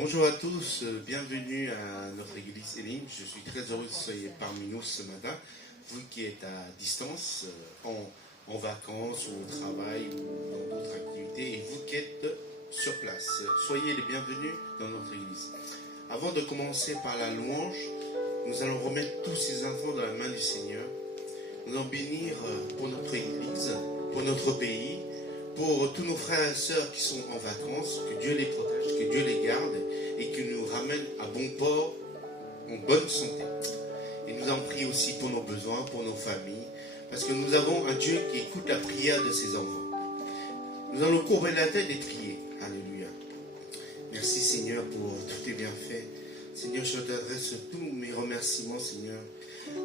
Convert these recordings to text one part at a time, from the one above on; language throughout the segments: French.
Bonjour à tous, bienvenue à notre église Elim. Je suis très heureux que vous soyez parmi nous ce matin. Vous qui êtes à distance, en vacances ou au travail ou dans d'autres activités, et vous qui êtes sur place, soyez les bienvenus dans notre église. Avant de commencer par la louange, nous allons remettre tous ces enfants dans la main du Seigneur. Nous allons bénir pour notre église, pour notre pays, pour tous nos frères et sœurs qui sont en vacances, que Dieu les protège, que Dieu les garde et qu'il nous ramène à bon port, en bonne santé. Et nous en prions aussi pour nos besoins, pour nos familles, parce que nous avons un Dieu qui écoute la prière de ses enfants. Nous allons courber la tête et prier. Alléluia. Merci Seigneur pour tous tes bienfaits. Seigneur, je t'adresse tous mes remerciements, Seigneur.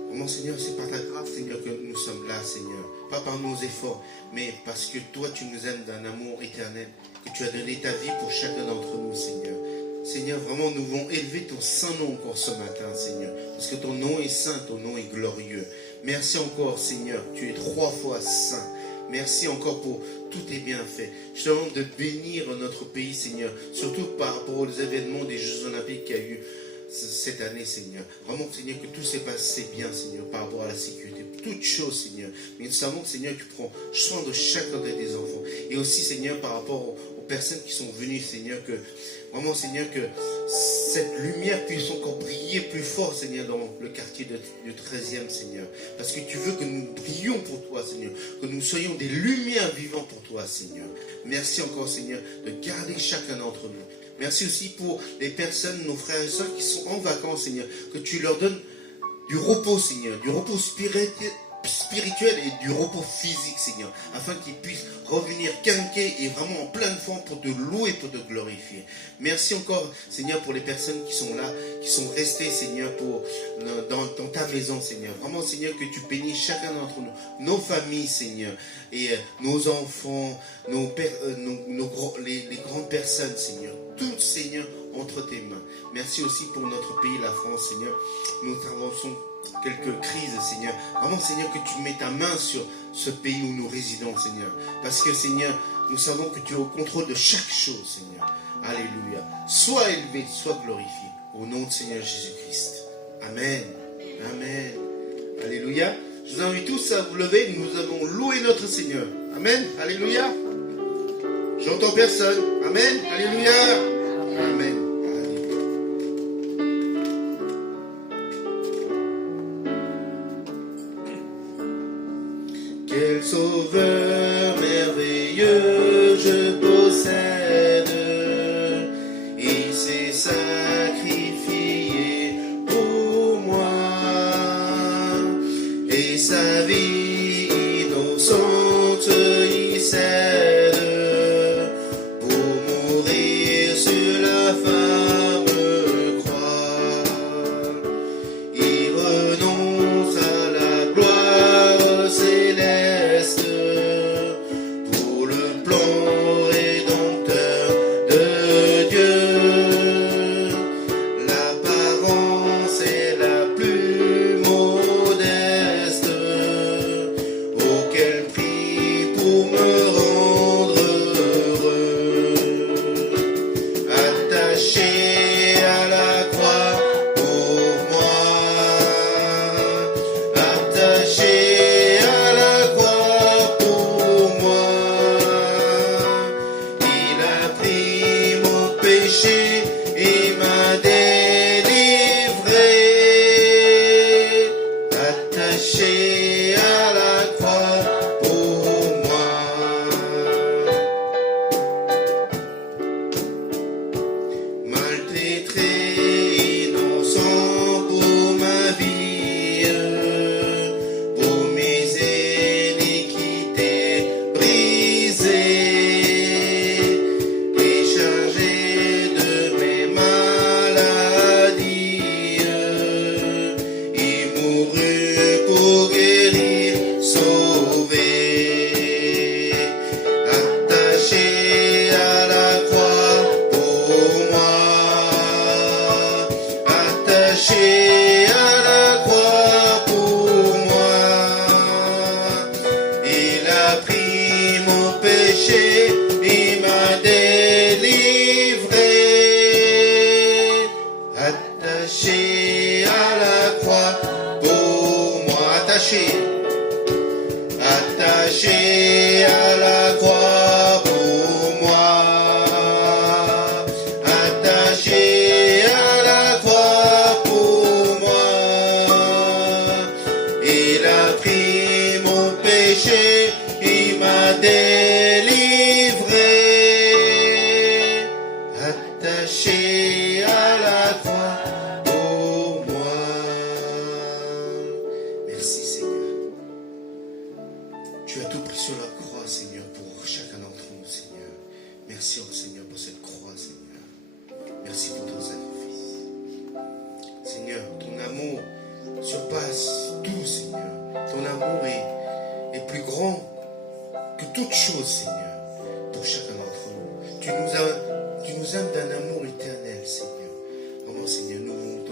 Vraiment, Seigneur, c'est par ta grâce, Seigneur, que nous sommes là, Seigneur. Pas par nos efforts, mais parce que toi, tu nous aimes d'un amour éternel, que tu as donné ta vie pour chacun d'entre nous, Seigneur. Seigneur, vraiment, nous voulons élever ton saint nom encore ce matin, Seigneur, parce que ton nom est saint, ton nom est glorieux. Merci encore, Seigneur, tu es 3 fois saint. Merci encore pour tous tes bienfaits. Je te demande de bénir notre pays, Seigneur, surtout par rapport aux événements des Jeux Olympiques qu'il y a eu cette année, Seigneur. Vraiment, Seigneur, que tout s'est passé bien, Seigneur, par rapport à la sécurité. Toutes choses, Seigneur. Mais nous savons, Seigneur, tu prends soin de chacun de tes enfants. Et aussi, Seigneur, par rapport aux personnes qui sont venues, Seigneur, que vraiment, Seigneur, que cette lumière puisse encore briller plus fort, Seigneur, dans le quartier du 13e, Seigneur. Parce que tu veux que nous brillions pour toi, Seigneur. Que nous soyons des lumières vivantes pour toi, Seigneur. Merci encore, Seigneur, de garder chacun d'entre nous. Merci aussi pour les personnes, nos frères et sœurs qui sont en vacances, Seigneur. Que tu leur donnes du repos, Seigneur. Du repos spirituel et du repos physique, Seigneur. Afin qu'ils puissent revenir quinqués et vraiment en pleine forme pour te louer, pour te glorifier. Merci encore, Seigneur, pour les personnes qui sont là, qui sont restées, Seigneur, dans ta maison, Seigneur. Vraiment, Seigneur, que tu bénisses chacun d'entre nous, nos familles, Seigneur, et nos enfants, les grandes personnes, Seigneur. Tout, Seigneur, entre tes mains. Merci aussi pour notre pays, la France, Seigneur. Nous traversons quelques crises, Seigneur. Vraiment, Seigneur, que tu mets ta main sur ce pays où nous résidons, Seigneur. Parce que, Seigneur, nous savons que tu es au contrôle de chaque chose, Seigneur. Alléluia. Sois élevé, sois glorifié. Au nom de Seigneur Jésus-Christ. Amen. Amen. Alléluia. Je vous invite tous à vous lever. Nous avons loué notre Seigneur. Amen. Alléluia. J'entends personne. Amen. Alléluia. Amen. Quel sauveur merveilleux je possède, il s'est sacrifié pour moi, et sa vie innocente il cède pour mourir sur la femme croix. Il renonce à la gloire céleste pour le plan rédempteur de Dieu. L'apparence est la plus modeste, auquel prix pour me rendre heureux. Attaché à la croix pour moi, attaché à la croix pour moi, il a pris mon péché et m'a délivré. Attaché à la croix pour moi. péché à la croix pour moi. Merci Seigneur. Tu as tout pris sur la croix, Seigneur, pour chacun d'entre nous, Seigneur. Merci, oh Seigneur, pour cette croix, Seigneur. Merci pour ton sacrifice. Seigneur, ton amour surpasse tout, Seigneur. Ton amour est plus grand que toute chose, Seigneur, pour chacun d'entre nous. Tu nous aimes d'un amour éternel, Seigneur. Vraiment, Seigneur, nous montre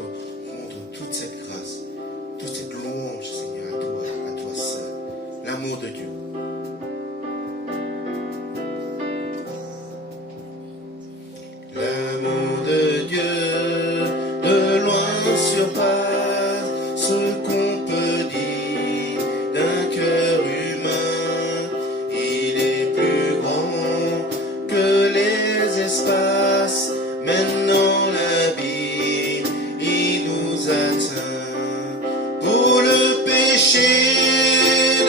toute cette grâce, toute cette louange, Seigneur, à toi seul. L'amour de Dieu. L'amour de Dieu, de loin surpasse ce qu'on peut dire d'un cœur humain. Il est plus grand que les espaces, maintenant l'abîme, il nous atteint. Pour le péché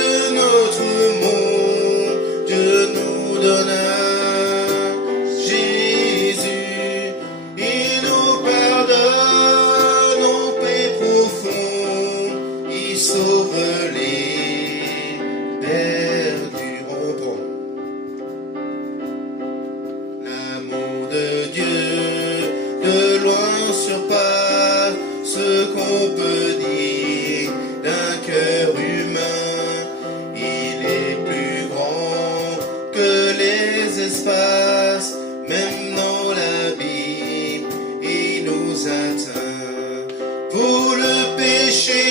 de notre monde, Dieu nous donna Jésus. Il nous pardonne nos paix profondes, il sauve les perdus. On reprend. L'amour de Dieu de loin surpasse ce qu'on peut dire d'un cœur humain. Il est plus grand que les espaces, même dans l'abîme, il nous atteint. Pour le péché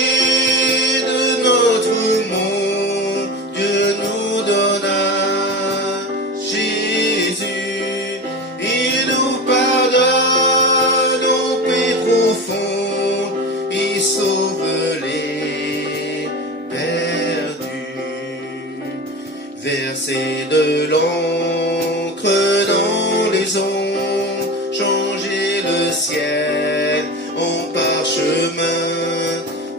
de notre monde, Dieu nous donna Jésus. Il nous pardonne nos paix profondes, il sauve les perdus. Verser de l'encre dans les ondes, changer le ciel en parchemin,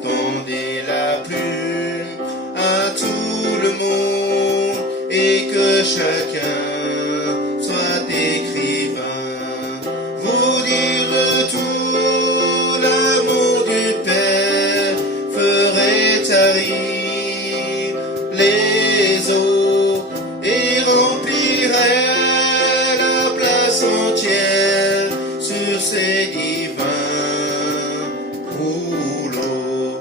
tendez la plume à tout le monde et que chacun soit écrivain. Vous dire tout l'amour du Père ferait tarir les eaux et remplirait la place entière sur ces divins rouleaux.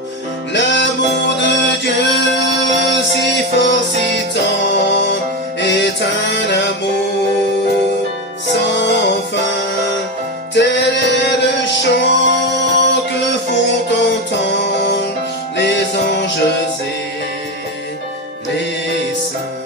L'amour de Dieu si fort, si tendre, est un amour sans fin. Tel est le chant que font entendre les anges et les saints.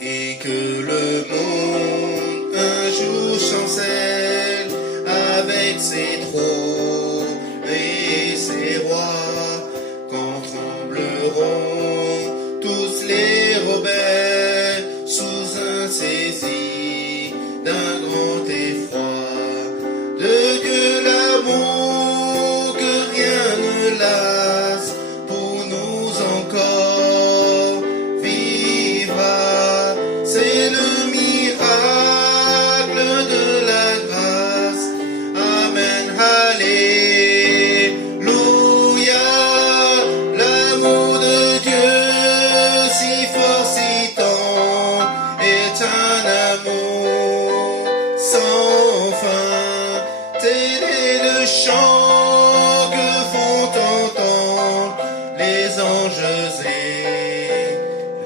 Et que le monde un jour chancelle avec ses trônes et ses rois, quand trembleront tous les rebelles sous un saisi d'un grand effroi. De Dieu l'amour que rien ne lasse, pour nous encore vivra. C'est le miracle de la grâce. Amen, alléluia. L'amour de Dieu si fort, si tendre, est un amour sans fin. Tel est le chant que font entendre les anges et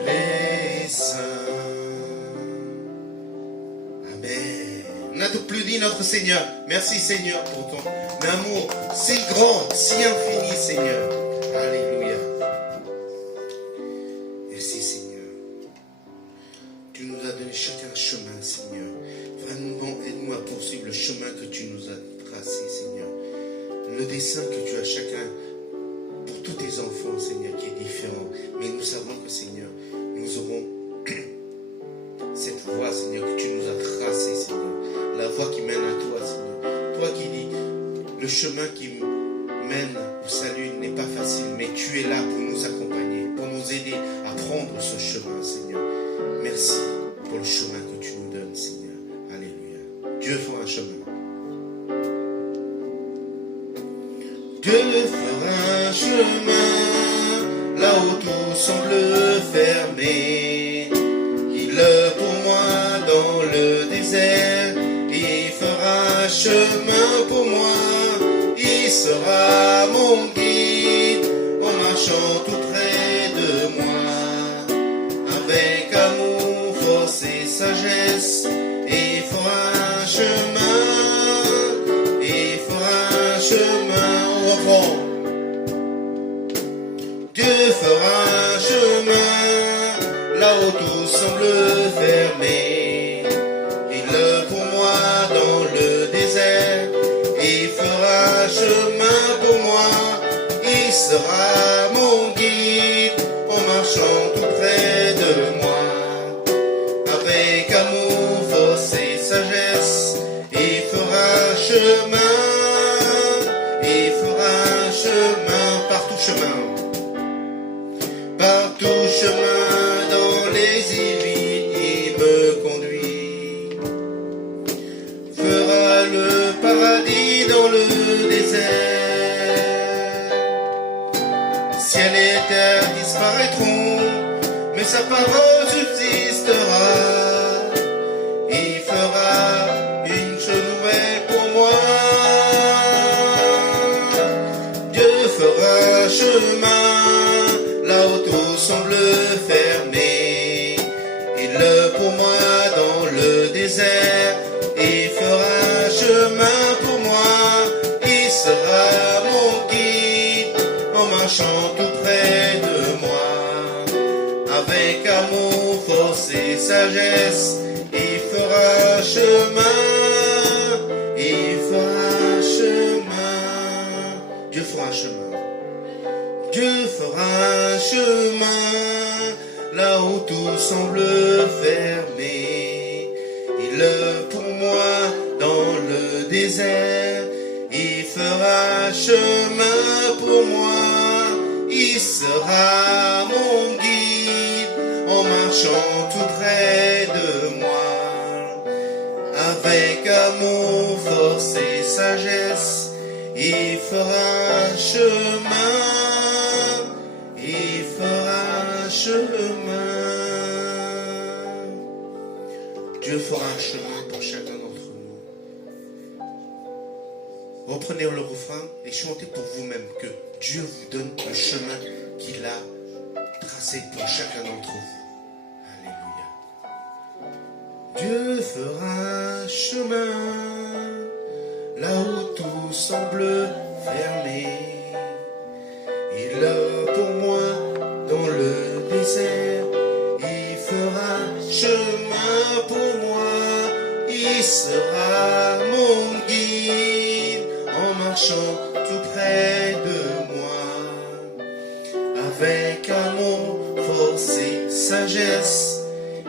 les saints. Amen. On applaudit notre Seigneur. Merci Seigneur pour ton amour si grand, si infini Seigneur. Alléluia. Merci Seigneur. Tu nous as donné chacun un chemin Seigneur. Vraiment aide-nous à poursuivre le chemin que tu nous as tracé Seigneur. Le dessein que tu as chacun pour tous tes enfants Seigneur qui est différent. Mais nous savons que Seigneur, nous aurons cette voie Seigneur que tu nous as tracée Seigneur. La voie qui mène à toi Seigneur. Toi qui dis le chemin qui mène au salut n'est pas facile, mais tu es là pour nous accompagner, pour nous aider à prendre ce chemin Seigneur. Merci pour le chemin que tu nous donnes Seigneur. Dieu fera un chemin. Dieu fera un chemin là où tout semble fermé. Il pour moi dans le désert, il fera un chemin pour moi. Il sera mon guide en marchant tout près de moi. Avec amour, force et sagesse, il fera un chemin. Il fera un chemin. Dieu fera un chemin là où tout semble fermé. Il pour moi dans le désert, il fera un chemin pour moi. Il sera mon guide en marchant tout près de moi. Avec amour, force et sagesse, il fera un chemin. Il fera un chemin, partout chemin. Partout chemin dans les îles, il me conduit. Fera le paradis dans le désert. Ciel et terre disparaîtront, mais sa parole subsistera. Il fera une chose nouvelle pour moi. Fera un chemin là où tout semble fermé. Il pour moi dans le désert, il fera un chemin pour moi. Il sera mon guide en marchant tout près de moi. Avec amour, force et sagesse, il fera un chemin. Il fera un chemin. Dieu fera un chemin. Dieu fera un chemin là où tout semble fermé. Il pour moi dans le désert, il fera un chemin pour moi. Il sera mon guide en marchant tout près de moi. Avec amour, force et sagesse, il fera un chemin. Il fera un chemin. Dieu fera un chemin pour chacun d'entre nous. Reprenez le refrain et chantez pour vous-même que Dieu vous donne le chemin qu'il a tracé pour chacun d'entre vous. Alléluia. Dieu fera un chemin là où tout semble fermé. Il pour moi dans le désert, il fera chemin pour moi. Il sera mon guide en marchant tout près de moi. Avec amour, force et sagesse,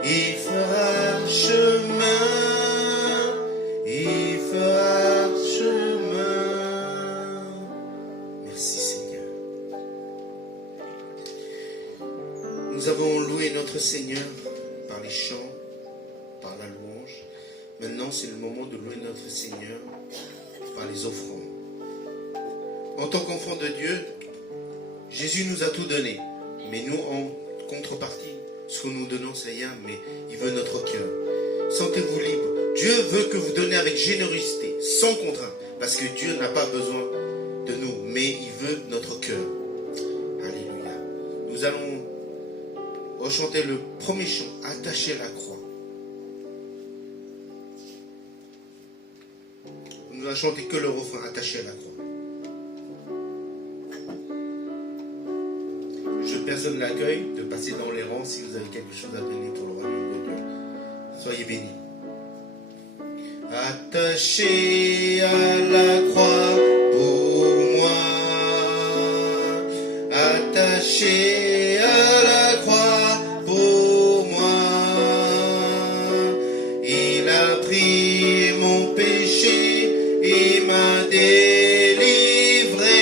il fera chemin. Il fera chemin. Merci Seigneur. Nous avons loué notre Seigneur par les chants, par la louange. Maintenant, c'est le moment de louer notre Seigneur par les offrandes. En tant qu'enfant de Dieu, Jésus nous a tout donné. Mais nous, en contrepartie, ce que nous donnons, c'est rien, mais il veut notre cœur. Sentez-vous libre. Dieu veut que vous donnez avec générosité, sans contrainte. Parce que Dieu n'a pas besoin de nous, mais il veut notre cœur. Alléluia. Nous allons rechanter le premier chant, attaché à la croix. Nous allons chanter que le refrain, attaché à la croix. Je personne l'accueil de passer dans les rangs si vous avez quelque chose à donner pour le royaume de Dieu. Soyez bénis. Attaché à la croix pour moi, attaché à la croix pour moi, il a pris mon péché et m'a délivré,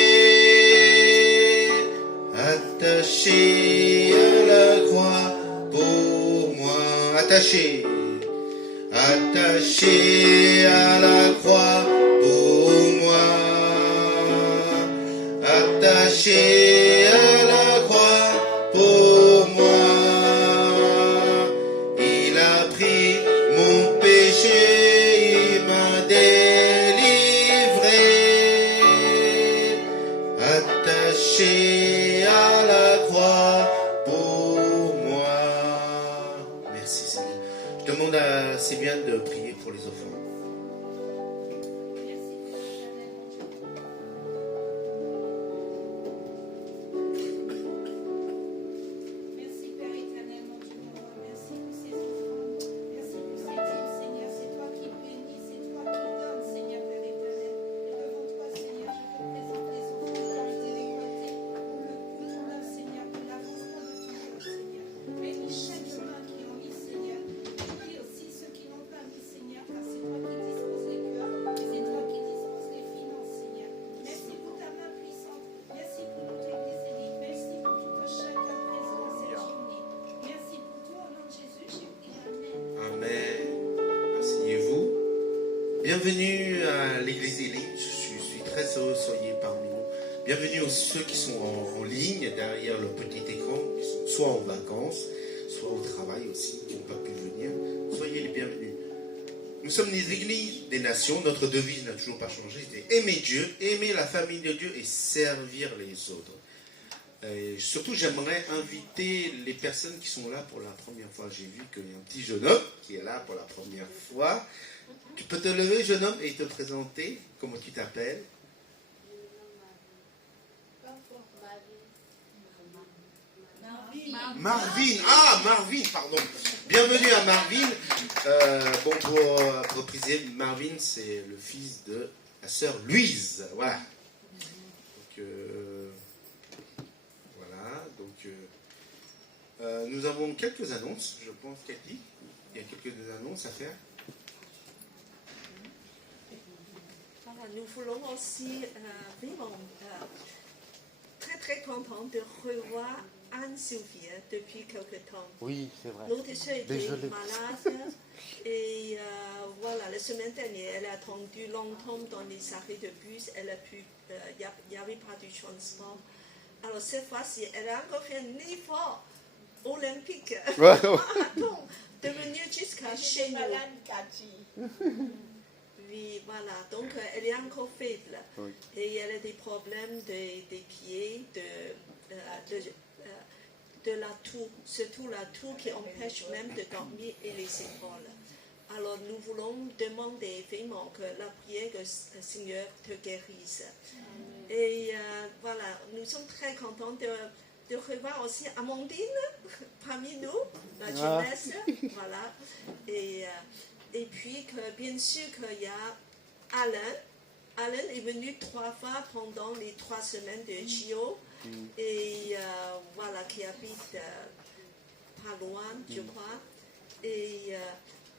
attaché à la croix pour moi, attaché à Bienvenue à l'église Élim. Je suis très heureux que vous soyez parmi nous. Bienvenue à ceux qui sont en ligne derrière le petit écran, qui sont soit en vacances, soit au travail aussi, qui n'ont pas pu venir. Soyez les bienvenus. Nous sommes les églises des nations. Notre devise n'a toujours pas changé. C'est aimer Dieu, aimer la famille de Dieu et servir les autres. Et surtout, j'aimerais inviter les personnes qui sont là pour la première fois. J'ai vu qu'il y a un petit jeune homme qui est là pour la première fois. Tu peux te lever, jeune homme, et te présenter. Comment tu t'appelles? Marvin. Ah, Marvin, pardon. Bienvenue à Marvin. Pour préciser, Marvin, c'est le fils de la sœur Louise. Voilà. Nous avons quelques annonces, je pense, Cathy. Il y a quelques annonces à faire. Nous voulons aussi vraiment très très contents de revoir Anne-Sophie depuis quelque temps. Oui, c'est vrai. L'autre sœur était malade et voilà, la semaine dernière, elle a attendu longtemps dans les arrêts de bus, il n'y avait pas de transport. Alors cette fois-ci, elle a encore fait un effort olympique de venir jusqu'à chez nous. Oui, voilà, donc elle est encore faible et elle a des problèmes des pieds, de la toux, surtout la toux qui empêche même de dormir et les épaules. Alors nous voulons demander vraiment que la prière que le Seigneur te guérisse. Et voilà, nous sommes très contents de revoir aussi Amandine parmi nous, la jeunesse, voilà. Et puis, bien sûr, qu'il y a Alain. Alain est venu 3 fois pendant les 3 semaines de JO. Et voilà, qui habite pas loin, je crois. Et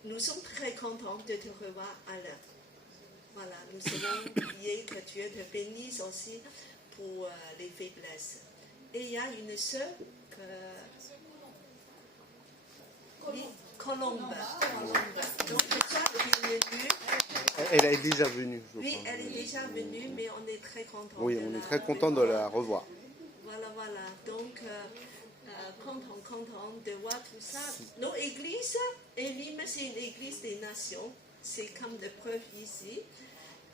nous sommes très contents de te revoir, Alain. Voilà, nous allons prier que Dieu te bénisse aussi pour les faiblesses. Et il y a une sœur oui, Colombe. Donc, Elle est déjà venue, je oui, crois. elle est déjà venue, mais on est très contents. Oui, on est très content de la revoir. Voilà. Donc, content de voir tout ça. Nos églises, Elim, c'est une église des nations. C'est comme de preuve ici.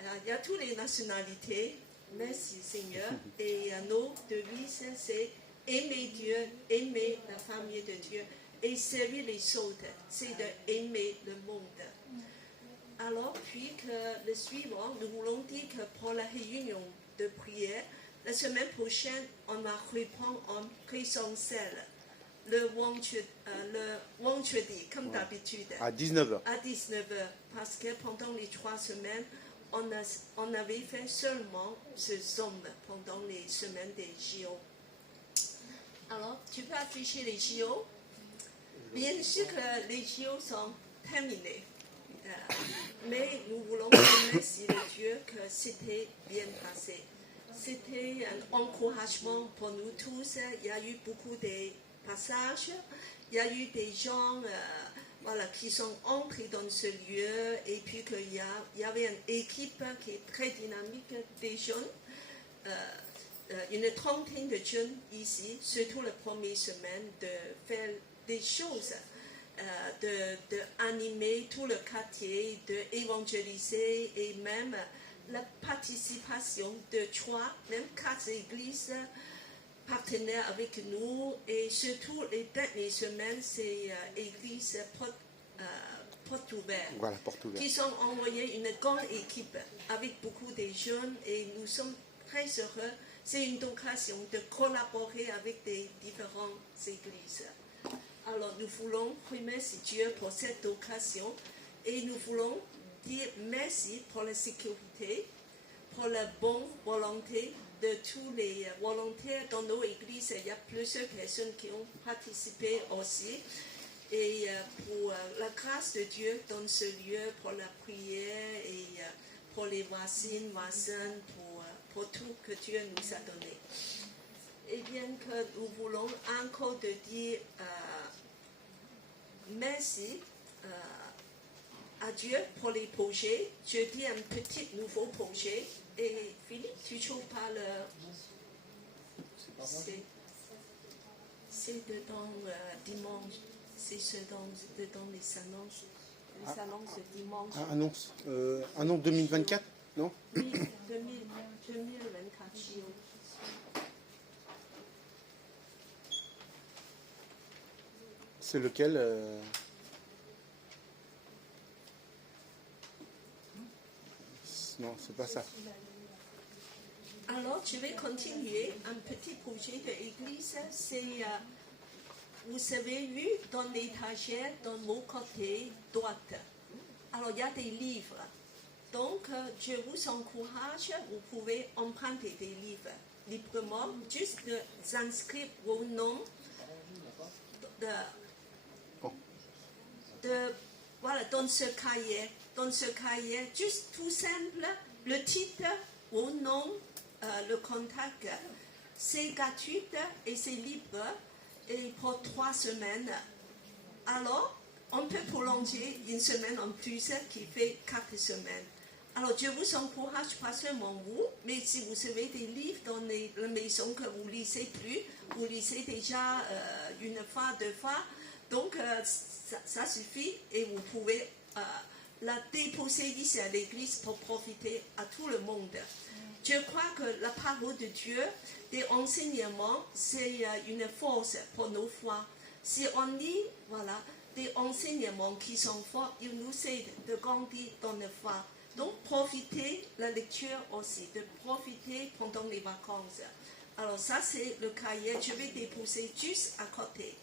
Il y a toutes les nationalités. Merci Seigneur. Et nos devises, c'est aimer Dieu, aimer la famille de Dieu et servir les autres. C'est d'aimer le monde. Alors, puis que le suivant, nous voulons dire que pour la réunion de prière, la semaine prochaine, on va reprendre en présentiel le vendredi, comme d'habitude. À 19h. À 19h, parce que pendant les 3 semaines, on avait fait seulement ce Zoom pendant les semaines des JO. Alors, tu peux afficher les JO. Bien sûr que les JO sont terminés. Mais nous voulons remercier Dieu que c'était bien passé. C'était un encouragement pour nous tous. Il y a eu beaucoup de passages. Il y a eu des gens qui sont entrés dans ce lieu. Et puis qu'il y avait une équipe qui est très dynamique, des jeunes. Une trentaine de jeunes ici, surtout la première semaine, de faire des choses. D'animer tout le quartier, d'évangéliser et même la participation de 3, même 4 églises partenaires avec nous et surtout les dernières semaines, c'est églises porte ouverte Voilà, porte ouverte. qui sont envoyées une grande équipe avec beaucoup de jeunes et nous sommes très heureux. C'est une occasion de collaborer avec des différentes églises. Alors nous voulons remercier Dieu pour cette occasion et nous voulons dire merci pour la sécurité, pour la bonne volonté de tous les volontaires dans nos églises. Il y a plusieurs personnes qui ont participé aussi. Et pour la grâce de Dieu dans ce lieu, pour la prière et pour les voisins, pour tout que Dieu nous a donné. Et bien que nous voulons encore te dire merci à Dieu pour les projets. Je dis un petit nouveau projet. Et Philippe, tu trouves pas le... C'est dedans dimanche. C'est dedans les annonces. Les annonces de dimanche. Ah, annonce. Annonce 2024, non? Oui, 2024. Gio. C'est lequel Non, c'est pas ça. Alors, je vais continuer un petit projet de l'église. C'est, vous avez vu dans l'étagère, dans mon côté droite. Alors, il y a des livres. Donc, je vous encourage, vous pouvez emprunter des livres librement, juste d'inscrire vos noms voilà, dans ce cahier. Dans ce cahier, juste tout simple, le titre, vos noms, le contact. C'est gratuit et c'est libre et pour 3 semaines. Alors, on peut prolonger une semaine en plus qui fait 4 semaines. Alors, je vous encourage, pas seulement vous, mais si vous avez des livres dans la maison que vous ne lisez plus, vous lisez déjà une fois, 2 fois, donc ça suffit et vous pouvez la déposer ici à l'église pour profiter à tout le monde. Je crois que la parole de Dieu, des enseignements, c'est une force pour nos foi. Si on lit, voilà, des enseignements qui sont forts, ils nous aident de grandir dans la foi. Donc, profitez la lecture aussi, de profiter pendant les vacances. Alors, ça, c'est le cahier. Je vais déposer juste à côté.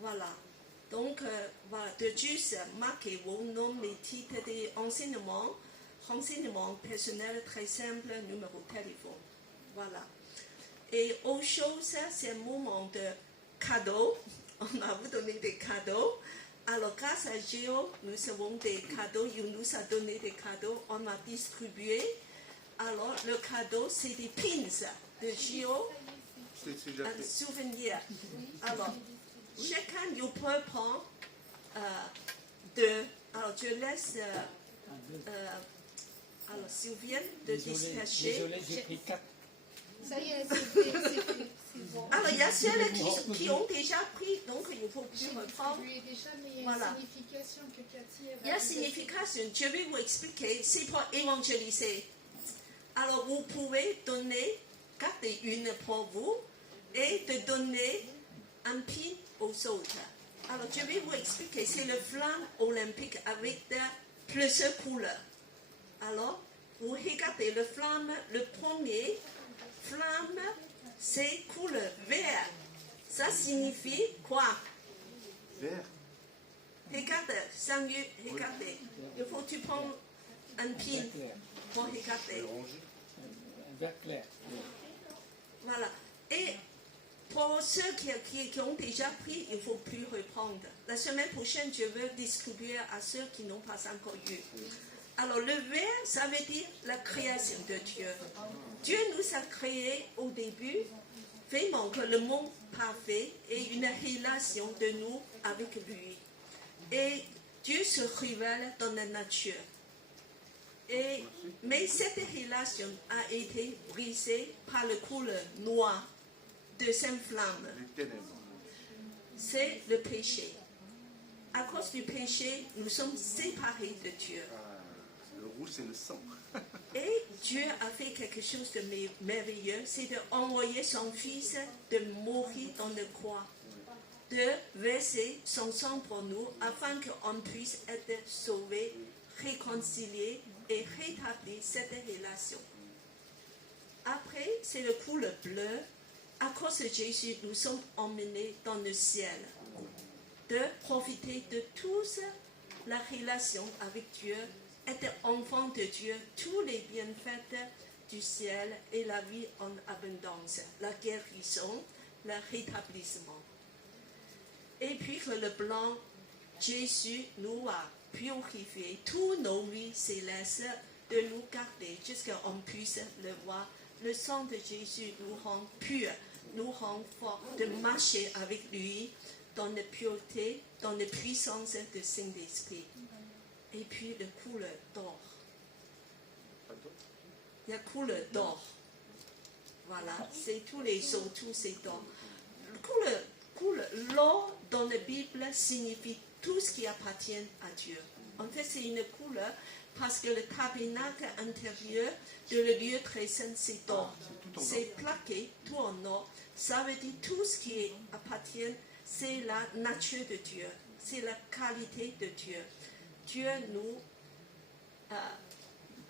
Voilà. Donc, voilà, de juste marquer vos noms, les titres des enseignements, renseignements personnels très simples, numéro de téléphone. Voilà. Et autre chose, c'est un moment de cadeaux. On va vous donner des cadeaux. Alors, grâce à Gio, nous avons des cadeaux. Il nous a donné des cadeaux. On a distribué. Alors, le cadeau, c'est des pins de Gio. Un souvenir. Alors, chacun, vous peut prendre 2. Alors, je laisse alors, Sylviane de dispatcher. Désolé, j'ai pris 4. Ça y est, c'est bon. Alors, il y a ceux qui ont déjà pris, donc il ne faut plus reprendre. Distribué déjà, mais il y a Voilà. une signification que Cathy Il y a signification. Je vais vous expliquer. C'est pour évangéliser. Alors, vous pouvez donner, garder une pour vous et de donner un pin aux autres. Alors, je vais vous expliquer. C'est le flamme olympique avec plusieurs couleurs. Alors, vous regardez le flamme, le premier flamme, c'est couleur vert. Ça signifie quoi? Vert. Regarde, Samuel, regardez. Il faut que tu prends un pin Clair. pour regarder. Un vert clair. Voilà. Et pour ceux qui ont déjà pris, il ne faut plus reprendre. La semaine prochaine, je veux distribuer à ceux qui n'ont pas encore eu. Alors, le vert, ça veut dire la création de Dieu. Dieu nous a créés au début, vraiment que le monde parfait et une relation de nous avec lui. Et Dieu se révèle dans la nature. Mais cette relation a été brisée par le couleur noir de cette flamme. C'est le péché. À cause du péché, nous sommes séparés de Dieu. Le rouge, c'est le sang. Et Dieu a fait quelque chose de merveilleux, c'est d'envoyer son Fils de mourir dans le croix, de verser son sang pour nous, afin qu'on puisse être sauvés, réconciliés et rétablir cette relation. Après, c'est le couleur bleu. À cause de Jésus, nous sommes emmenés dans le ciel, de profiter de tous la relation avec Dieu, être enfant de Dieu, tous les bienfaits du ciel et la vie en abondance, la guérison, le rétablissement. Et puis que le blanc, Jésus nous a purifié tous nos vies célestes, de nous garder jusqu'à ce qu'on puisse le voir. Le sang de Jésus nous rend purs, nous rend forts de marcher avec lui dans la pureté, dans la puissance du Saint-Esprit. et puis le couleur d'or. Pas d'eau. La couleur d'or. Voilà, c'est tous les eaux, tout c'est d'or. L'or dans la Bible signifie tout ce qui appartient à Dieu. En fait, c'est une couleur parce que le tabernacle intérieur de le lieu très saint, c'est d'or. C'est plaqué, tout en or. Ça veut dire tout ce qui appartient, c'est la nature de Dieu. C'est la qualité de Dieu. Dieu nous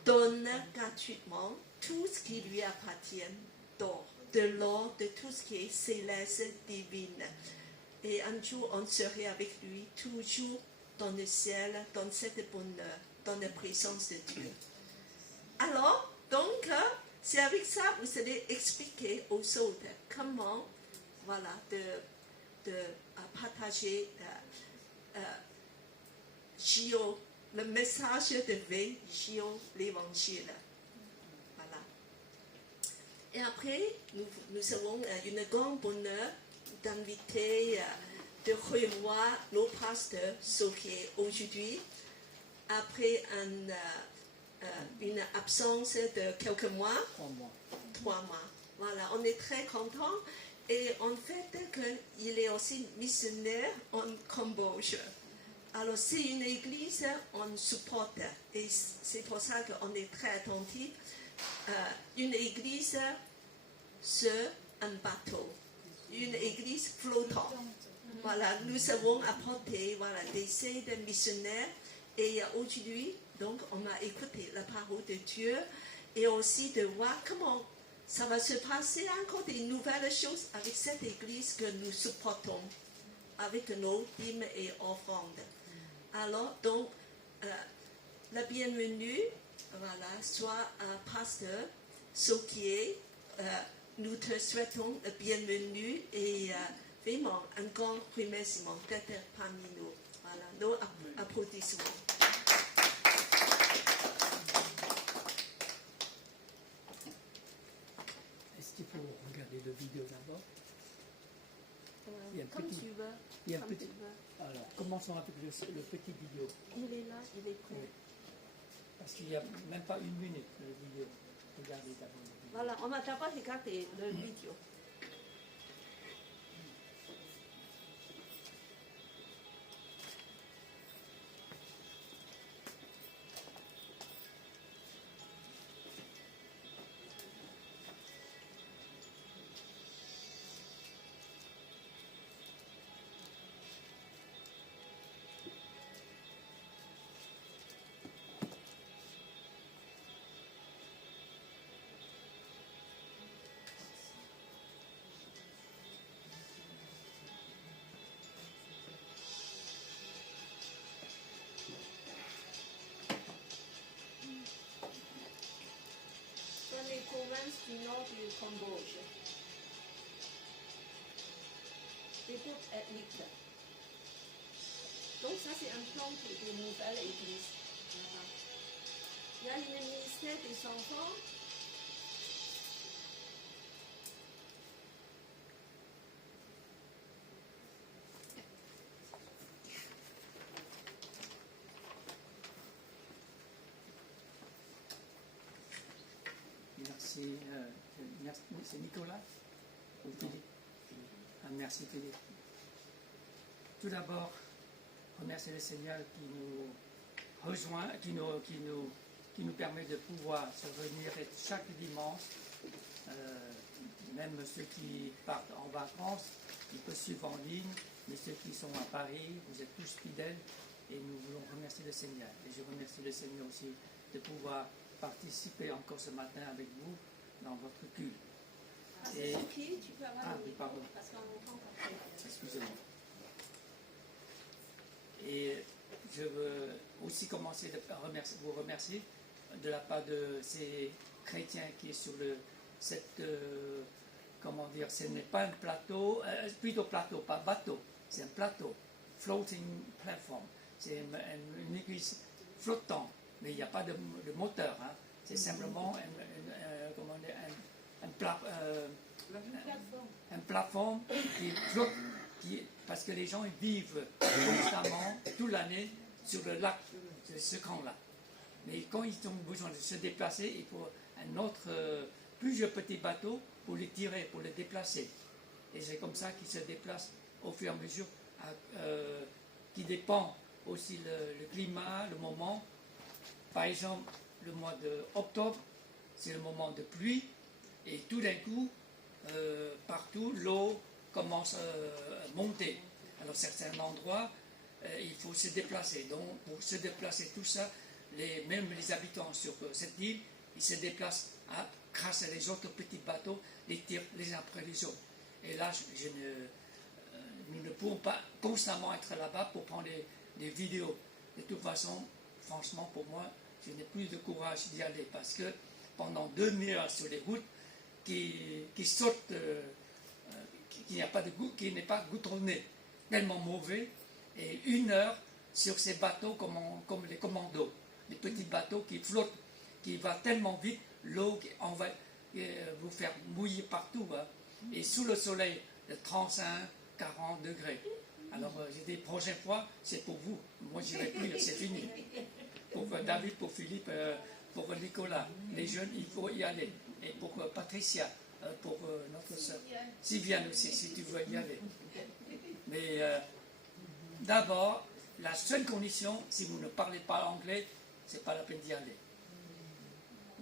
donne gratuitement tout ce qui lui appartient d'or, de l'or, de tout ce qui est céleste, divine. Et un jour, on serait avec lui toujours dans le ciel, dans cette bonheur, dans la présence de Dieu. Alors, donc, c'est avec ça que vous allez expliquer aux autres comment, voilà, de partager le message de vie, l'évangile. Voilà. Et après, nous avons une grande bonheur d'inviter, de revoir nos pasteurs, ceux qui est aujourd'hui, après une absence de quelques mois, 3 mois. Voilà, on est très contents. Et en fait, qu'il est aussi missionnaire en Cambodge. Alors, c'est une église, on supporte. Et c'est pour ça qu'on est très attentifs. Une église sur un bateau. Une église flottante. Voilà, nous avons apporté des aides missionnaires. Et aujourd'hui, donc, on a écouté la parole de Dieu. Et aussi de voir comment ça va se passer encore des nouvelles choses avec cette église que nous supportons avec nos dîmes et offrandes. Alors, donc, la bienvenue, voilà, soit pasteur Sokié, nous te souhaitons la bienvenue et vraiment un grand remerciement d'être parmi nous. Voilà, nos applaudissements. Est-ce qu'il faut regarder le vidéo d'abord? Il y a un Comme petit- tu veux. Il y a un Comme petit- tu veux. Alors, commençons avec le petit vidéo. Il est là, il est prêt. Oui. Parce qu'il n'y a même pas 1 minute de vidéo. Regardez d'abord le vidéo. Voilà, on va d'abord regarder la vidéo. Dans les provinces du nord du Cambodge, des groupes ethniques. Donc ça, c'est un plan de nouvelle église. Voilà. Il y a le ministère des enfants. Merci. C'est Nicolas ou Philippe? Ah, merci Philippe. Tout d'abord, remercier le Seigneur qui nous rejoint, qui nous permet de pouvoir se réunir chaque dimanche. Même ceux qui partent en vacances, ils peuvent suivre en ligne, mais ceux qui sont à Paris, vous êtes tous fidèles et nous voulons remercier le Seigneur. Et je remercie le Seigneur aussi de pouvoir participer encore ce matin avec vous dans votre culte. Et- Sophie, tu peux avoir Ah, le oui, micro, pardon. parce qu'on n'entend pas. Excusez-moi. Et je veux aussi commencer vous remercier de la part de ces chrétiens qui est sur comment dire, ce n'est pas un plateau, plutôt plateau, pas bateau, c'est un plateau, floating platform. C'est une église flottante, mais il n'y a pas de moteur, hein. C'est simplement comment dire, un plafond qui flotte, parce que les gens ils vivent constamment toute l'année sur le lac. ce camp-là. Mais quand ils ont besoin de se déplacer, il faut un autre, plusieurs petits bateaux pour les tirer, pour les déplacer. Et c'est comme ça qu'ils se déplacent au fur et à mesure, qui dépend aussi le climat, le moment. Par exemple, le mois d'octobre, c'est le moment de pluie, et tout d'un coup, partout, l'eau commence à monter. Alors, certains endroits, il faut se déplacer. Donc, pour se déplacer, tout ça, même les habitants sur cette île, ils se déplacent grâce à les autres petits bateaux, les tirent les uns après les autres. Et là, nous ne pouvons pas constamment être là-bas pour prendre des vidéos. De toute façon, franchement, pour moi, je n'ai plus de courage d'y aller parce que pendant 2 heures sur les routes qui sautent, qui n'est pas goudronné, tellement mauvais, et 1 heure sur ces bateaux comme les commandos, les petits bateaux qui flottent, qui vont tellement vite, l'eau va vous faire mouiller partout, hein, et sous le soleil de 35, 40 degrés. Alors j'ai dit, prochaine fois, c'est pour vous. Moi, je n'irai plus, c'est fini. Pour David, pour Philippe, pour Nicolas, les jeunes, il faut y aller. Et pour Patricia, pour notre soeur. Sylviane aussi, si tu veux y aller. Mais d'abord, la seule condition, si vous ne parlez pas anglais, c'est pas la peine d'y aller.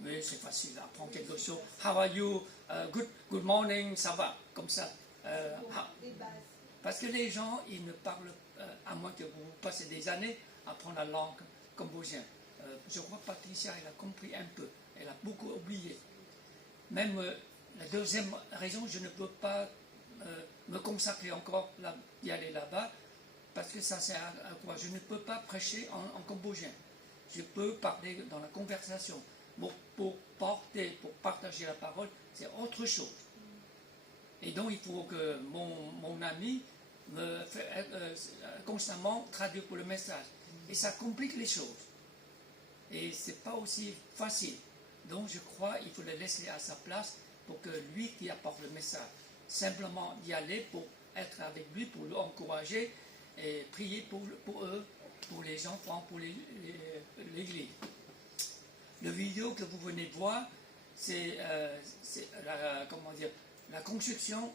Mais c'est facile, apprendre quelque chose. How are you? Good morning, ça va, comme ça. Parce que les gens, ils ne parlent, à moins que vous passez des années à apprendre la langue cambodgienne. Je crois que Patricia, elle a compris un peu. Elle a beaucoup oublié. Même la deuxième raison, je ne peux pas me consacrer encore d'y aller là-bas, parce que ça sert à quoi? Je ne peux pas prêcher en cambodgien. Je peux parler dans la conversation. Pour partager la parole, c'est autre chose. Et donc, il faut que mon ami me fait constamment traduire pour le message. Et ça complique les choses. Et c'est pas aussi facile. Donc, je crois qu'il faut le laisser à sa place pour que lui qui apporte le message, simplement y aller pour être avec lui, pour l'encourager et prier pour eux, pour les enfants, pour l'église. Le vidéo que vous venez de voir, c'est la construction,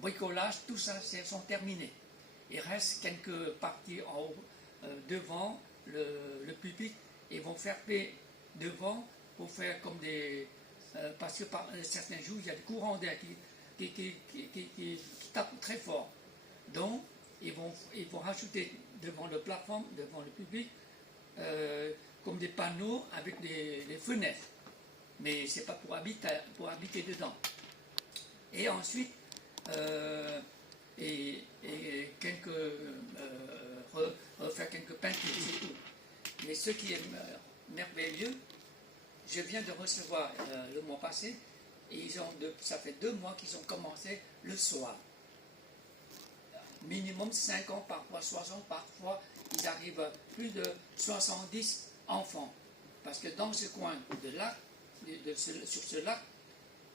bricolage, tout ça, sont terminés. Il reste quelques parties en haut, devant le pupitre, et vont faire devant pour faire comme des... parce que par certains jours, il y a des courants d'air qui tapent très fort. Donc, ils vont rajouter devant le plafond, devant le public, comme des panneaux avec des fenêtres. Mais ce n'est pas pour habiter dedans. Et ensuite, refaire quelques peintures, c'est tout. Mais ce qui est merveilleux, je viens de recevoir le mois passé, et ça fait 2 mois qu'ils ont commencé le soir. Minimum 50, parfois 60, parfois ils arrivent à plus de 70 enfants. Parce que dans ce coin de lac, sur ce lac,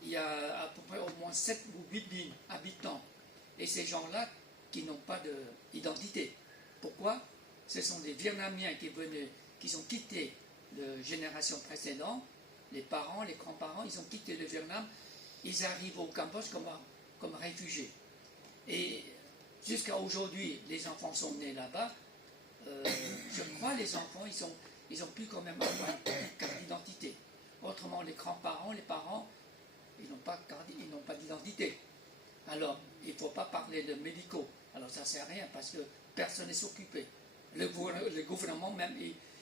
il y a à peu près au moins 7 ou 8 000 habitants. Et ces gens-là qui n'ont pas d'identité. Pourquoi? Ce sont des Vietnamiens qui ont quitté la génération précédente, les parents, les grands-parents, ils ont quitté le Vietnam, ils arrivent au Cambodge comme réfugiés. Et jusqu'à aujourd'hui, les enfants sont nés là-bas. Je crois les enfants, ils ont pu quand même avoir une carte d'identité. Autrement, les grands-parents, les parents, ils n'ont pas d'identité. Alors, il ne faut pas parler de médicaux. Alors, ça ne sert à rien parce que personne n'est s'occuper. Le gouvernement même,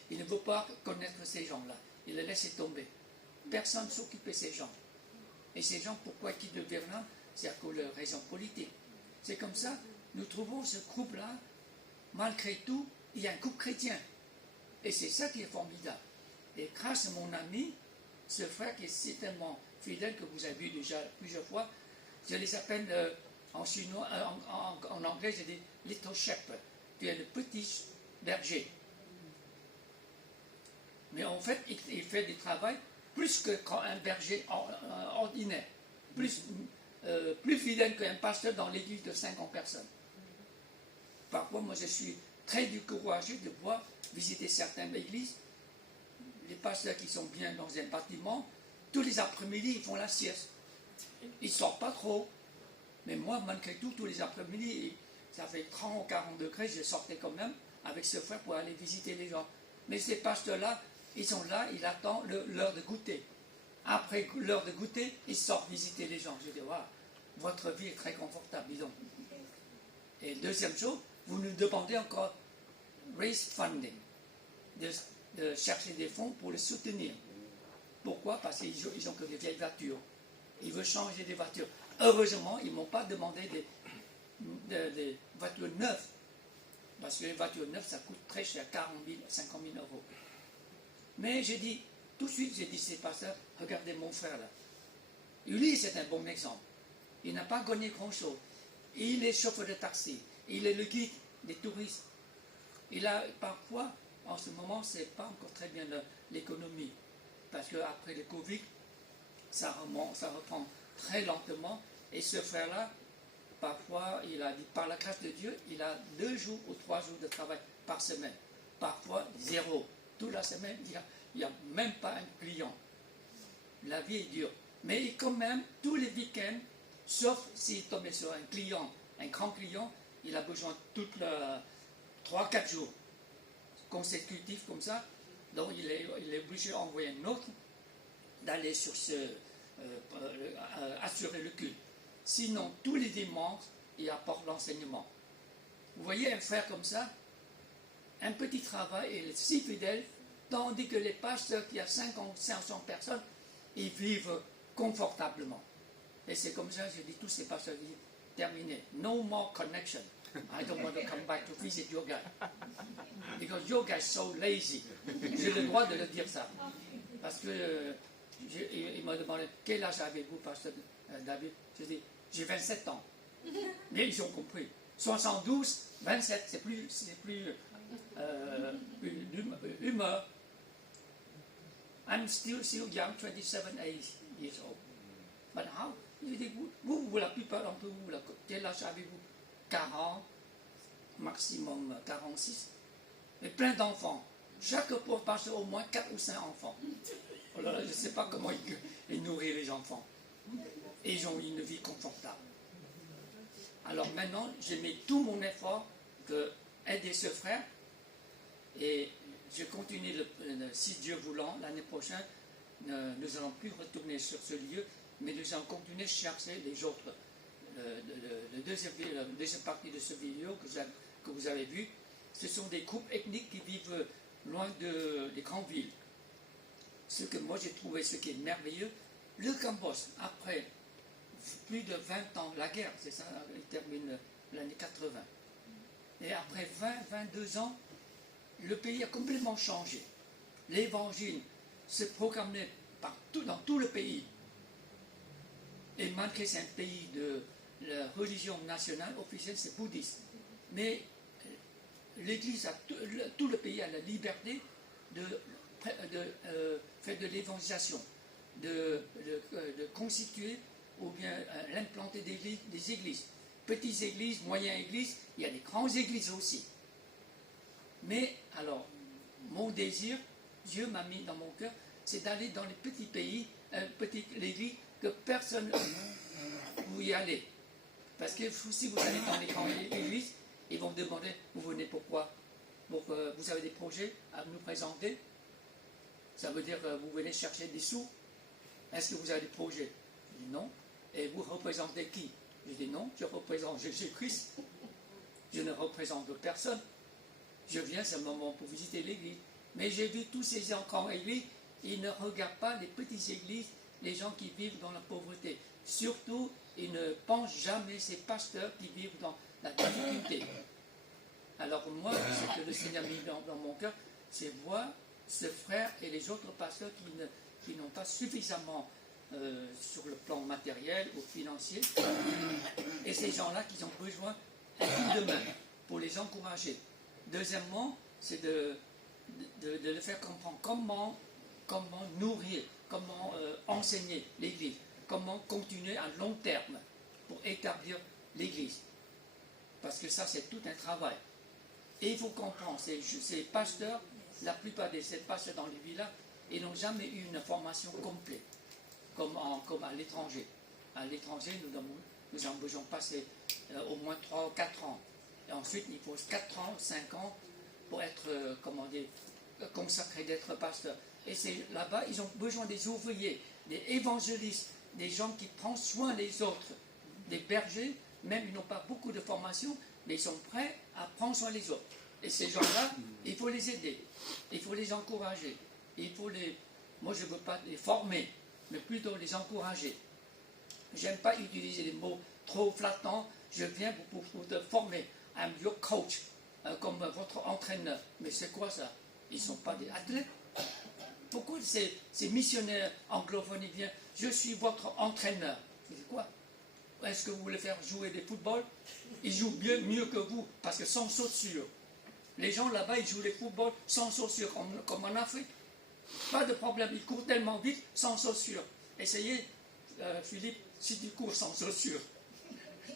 il ne veut pas connaître ces gens-là. Il les laisse tomber. Personne ne s'occupe de ces gens. Et ces gens, pourquoi ils quittent le Vietnam? C'est à cause de raisons politiques. C'est comme ça, nous trouvons ce groupe-là, malgré tout, il y a un groupe chrétien. Et c'est ça qui est formidable. Et grâce à mon ami, ce frère qui est certainement fidèle, que vous avez vu déjà plusieurs fois, je les appelle en chinois, en anglais, je dis little shepherd. Tu es le petit berger. Mais en fait, il fait du travail plus qu'un berger ordinaire. Plus fidèle qu'un pasteur dans l'église de 50 personnes. Parfois, moi, je suis très découragé de voir visiter certaines églises. Les pasteurs qui sont bien dans un bâtiment, tous les après-midi, ils font la sieste. Ils ne sortent pas trop. Mais moi, malgré tout, tous les après-midi, ça fait 30 ou 40 degrés, je sortais quand même avec ce frère pour aller visiter les gens. Mais ces pasteurs-là, ils sont là, ils attendent l'heure de goûter. Après l'heure de goûter, ils sortent visiter les gens. Je dis, waouh, votre vie est très confortable, disons. Et deuxième chose, vous nous demandez encore raise funding, de chercher des fonds pour les soutenir. Pourquoi? Parce qu'ils ont que des vieilles voitures. Ils veulent changer des voitures. Heureusement, ils ne m'ont pas demandé des voitures neuves. Parce que les voitures neuves, ça coûte très cher, 40 000, 50 000 euros. Mais j'ai dit, tout de suite, j'ai dit, c'est pas ça, regardez mon frère là. Lui, c'est un bon exemple. Il n'a pas gagné grand-chose. Il est chauffeur de taxi. Il est le guide des touristes. Il a parfois, en ce moment, c'est pas encore très bien l'économie. Parce qu'après le Covid, ça reprend très lentement. Et ce frère-là, parfois, il a dit, par la grâce de Dieu, il a 2 jours ou 3 jours de travail par semaine. Parfois, 0. Toute la semaine, il n'y a même pas un client. La vie est dure. Mais quand même, tous les week-ends, sauf s'il tombait sur un client, un grand client, il a besoin de 3-4 jours consécutifs comme ça. Donc, il est obligé d'envoyer un autre, d'aller sur assurer le culte. Sinon, tous les dimanches, il apporte l'enseignement. Vous voyez un frère comme ça, un petit travail, il est si fidèle, tandis que les pasteurs qui ont 50, 500 personnes, ils vivent confortablement. Et c'est comme ça, je dis, tous ces pasteurs disent, terminé, no more connection. I don't want to come back to visit your guy. Because your guy is so lazy. J'ai le droit de le dire ça. Parce que il m'a demandé, quel âge avez-vous, pasteur David? Je dis, j'ai 27 ans. Mais ils ont compris. 72, 27, c'est plus humeur. I'm still young, 27 years old. But how? Je dis, vous, la plupart d'entre vous, quel âge avez-vous? 40, maximum 46. Et plein d'enfants. Chaque pauvre pasteur au moins 4 ou 5 enfants. Oh là là, je ne sais pas comment ils nourrissent les enfants. Et ils ont une vie confortable. Alors maintenant, je mets tout mon effort pour aider ce frère. Et je continue, si Dieu voulant, l'année prochaine, nous n'allons plus retourner sur ce lieu, mais nous allons continuer à chercher les autres. La deuxième partie de cette vidéo que vous avez vue, ce sont des groupes ethniques qui vivent loin des grandes villes. Ce que moi j'ai trouvé, ce qui est merveilleux, le Cambodge, après plus de 20 ans, la guerre, c'est ça, il termine l'année 80. Et après 22 ans, le pays a complètement changé. L'évangile se proclamait partout, dans tout le pays. Et malgré que c'est un pays de la religion nationale officielle, c'est bouddhiste. Mais l'Église, tout le pays a la liberté de faire de l'évangélisation, de constituer ou bien l'implanter des églises. Petites églises, moyennes églises, il y a des grandes églises aussi. Mais alors, mon désir, Dieu m'a mis dans mon cœur, c'est d'aller dans les petits pays, petites églises, que personne ne vous y aller. Parce que si vous allez dans les grandes églises, ils vont me demander, vous venez pourquoi? Vous avez des projets à nous présenter? Ça veut dire vous venez chercher des sous? Est-ce que vous avez des projets? Je dis non. Et vous représentez qui? Je dis non, je représente Jésus-Christ. Je ne représente personne. Je viens simplement pour visiter l'église. Mais j'ai vu tous ces gens en église, ils ne regardent pas les petites églises, les gens qui vivent dans la pauvreté. Surtout, ils ne pensent jamais ces pasteurs qui vivent dans la difficulté. Alors moi, ce que le Seigneur a mis dans mon cœur, c'est voir ce frère et les autres pasteurs qui n'ont pas suffisamment sur le plan matériel ou financier, et ces gens-là qui ont besoin d'un coup de main pour les encourager. Deuxièmement, c'est de le faire comprendre comment nourrir, comment enseigner l'Église, comment continuer à long terme pour établir l'Église. Parce que ça, c'est tout un travail. Et il faut comprendre, ces pasteurs, la plupart de ces pasteurs dans les villas, ils n'ont jamais eu une formation complète, comme à l'étranger. À l'étranger, nous avons besoin de passer au moins 3 ou 4 ans. Et ensuite, il faut 4 ans, 5 ans pour être, consacré, d'être pasteur. Et c'est là-bas, ils ont besoin des ouvriers, des évangélistes, des gens qui prennent soin des autres, des bergers, même ils n'ont pas beaucoup de formation, mais ils sont prêts à prendre soin des autres. Et ces gens-là, il faut les aider, il faut les encourager, moi je ne veux pas les former, mais plutôt les encourager. J'aime pas utiliser des mots trop flattants, je viens pour te former, I'm your coach, comme votre entraîneur. Mais c'est quoi ça? Ils ne sont pas des athlètes. Pourquoi ces missionnaires anglophones viennent, je suis votre entraîneur? C'est quoi? Est-ce que vous voulez faire jouer des footballs? Ils jouent mieux que vous, parce que sans chaussures. Les gens là-bas, ils jouent les footballs sans chaussures, comme en Afrique. Pas de problème, ils courent tellement vite sans chaussures. Essayez, Philippe, si tu cours sans chaussures,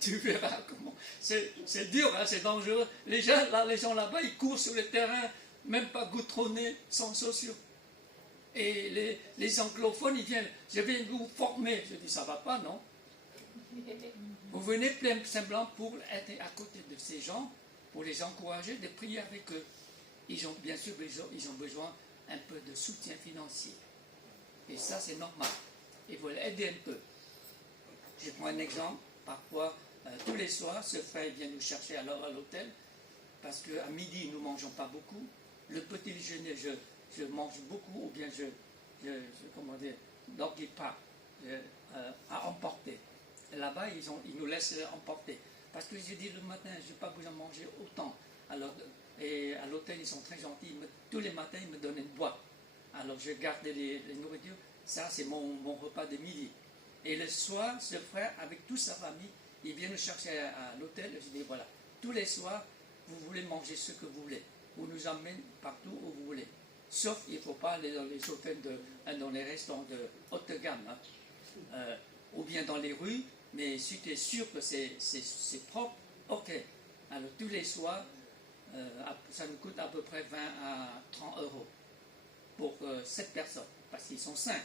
tu verras comment. C'est dur, hein, c'est dangereux. Les gens là-bas, ils courent sur le terrain, même pas goudronnés, sans chaussures. Et les anglophones, ils viennent, je vais vous former. Je dis, ça va pas, non? Vous venez plein semblant pour être à côté de ces gens, pour les encourager, de prier avec eux. Bien sûr, ils ont besoin un peu de soutien financier. Et ça, c'est normal. Il faut les aider un peu. Je prends un exemple. Parfois, tous les soirs, ce frère vient nous chercher à l'hôtel, parce qu'à midi, nous ne mangeons pas beaucoup. Le petit déjeuner, je mange beaucoup, ou bien comment dire, donc pas à emporter. Là-bas, ils nous laissent emporter. Parce que je dis le matin, je n'ai pas besoin de manger autant. Alors, et à l'hôtel, ils sont très gentils. Tous les matins, ils me donnent une boîte. Alors, je garde les nourritures. Ça, c'est mon repas de midi. Et le soir, ce frère, avec toute sa famille, il vient nous chercher à l'hôtel. Je dis, voilà, tous les soirs, vous voulez manger ce que vous voulez. Vous nous emmenez partout où vous voulez. Sauf, il ne faut pas aller dans les hôtels, dans les restaurants de haute gamme. Hein. Ou bien dans les rues. Mais si tu es sûr que c'est propre, ok. Alors tous les soirs, ça nous coûte à peu près 20 à 30 euros pour 7 personnes, parce qu'ils sont 5,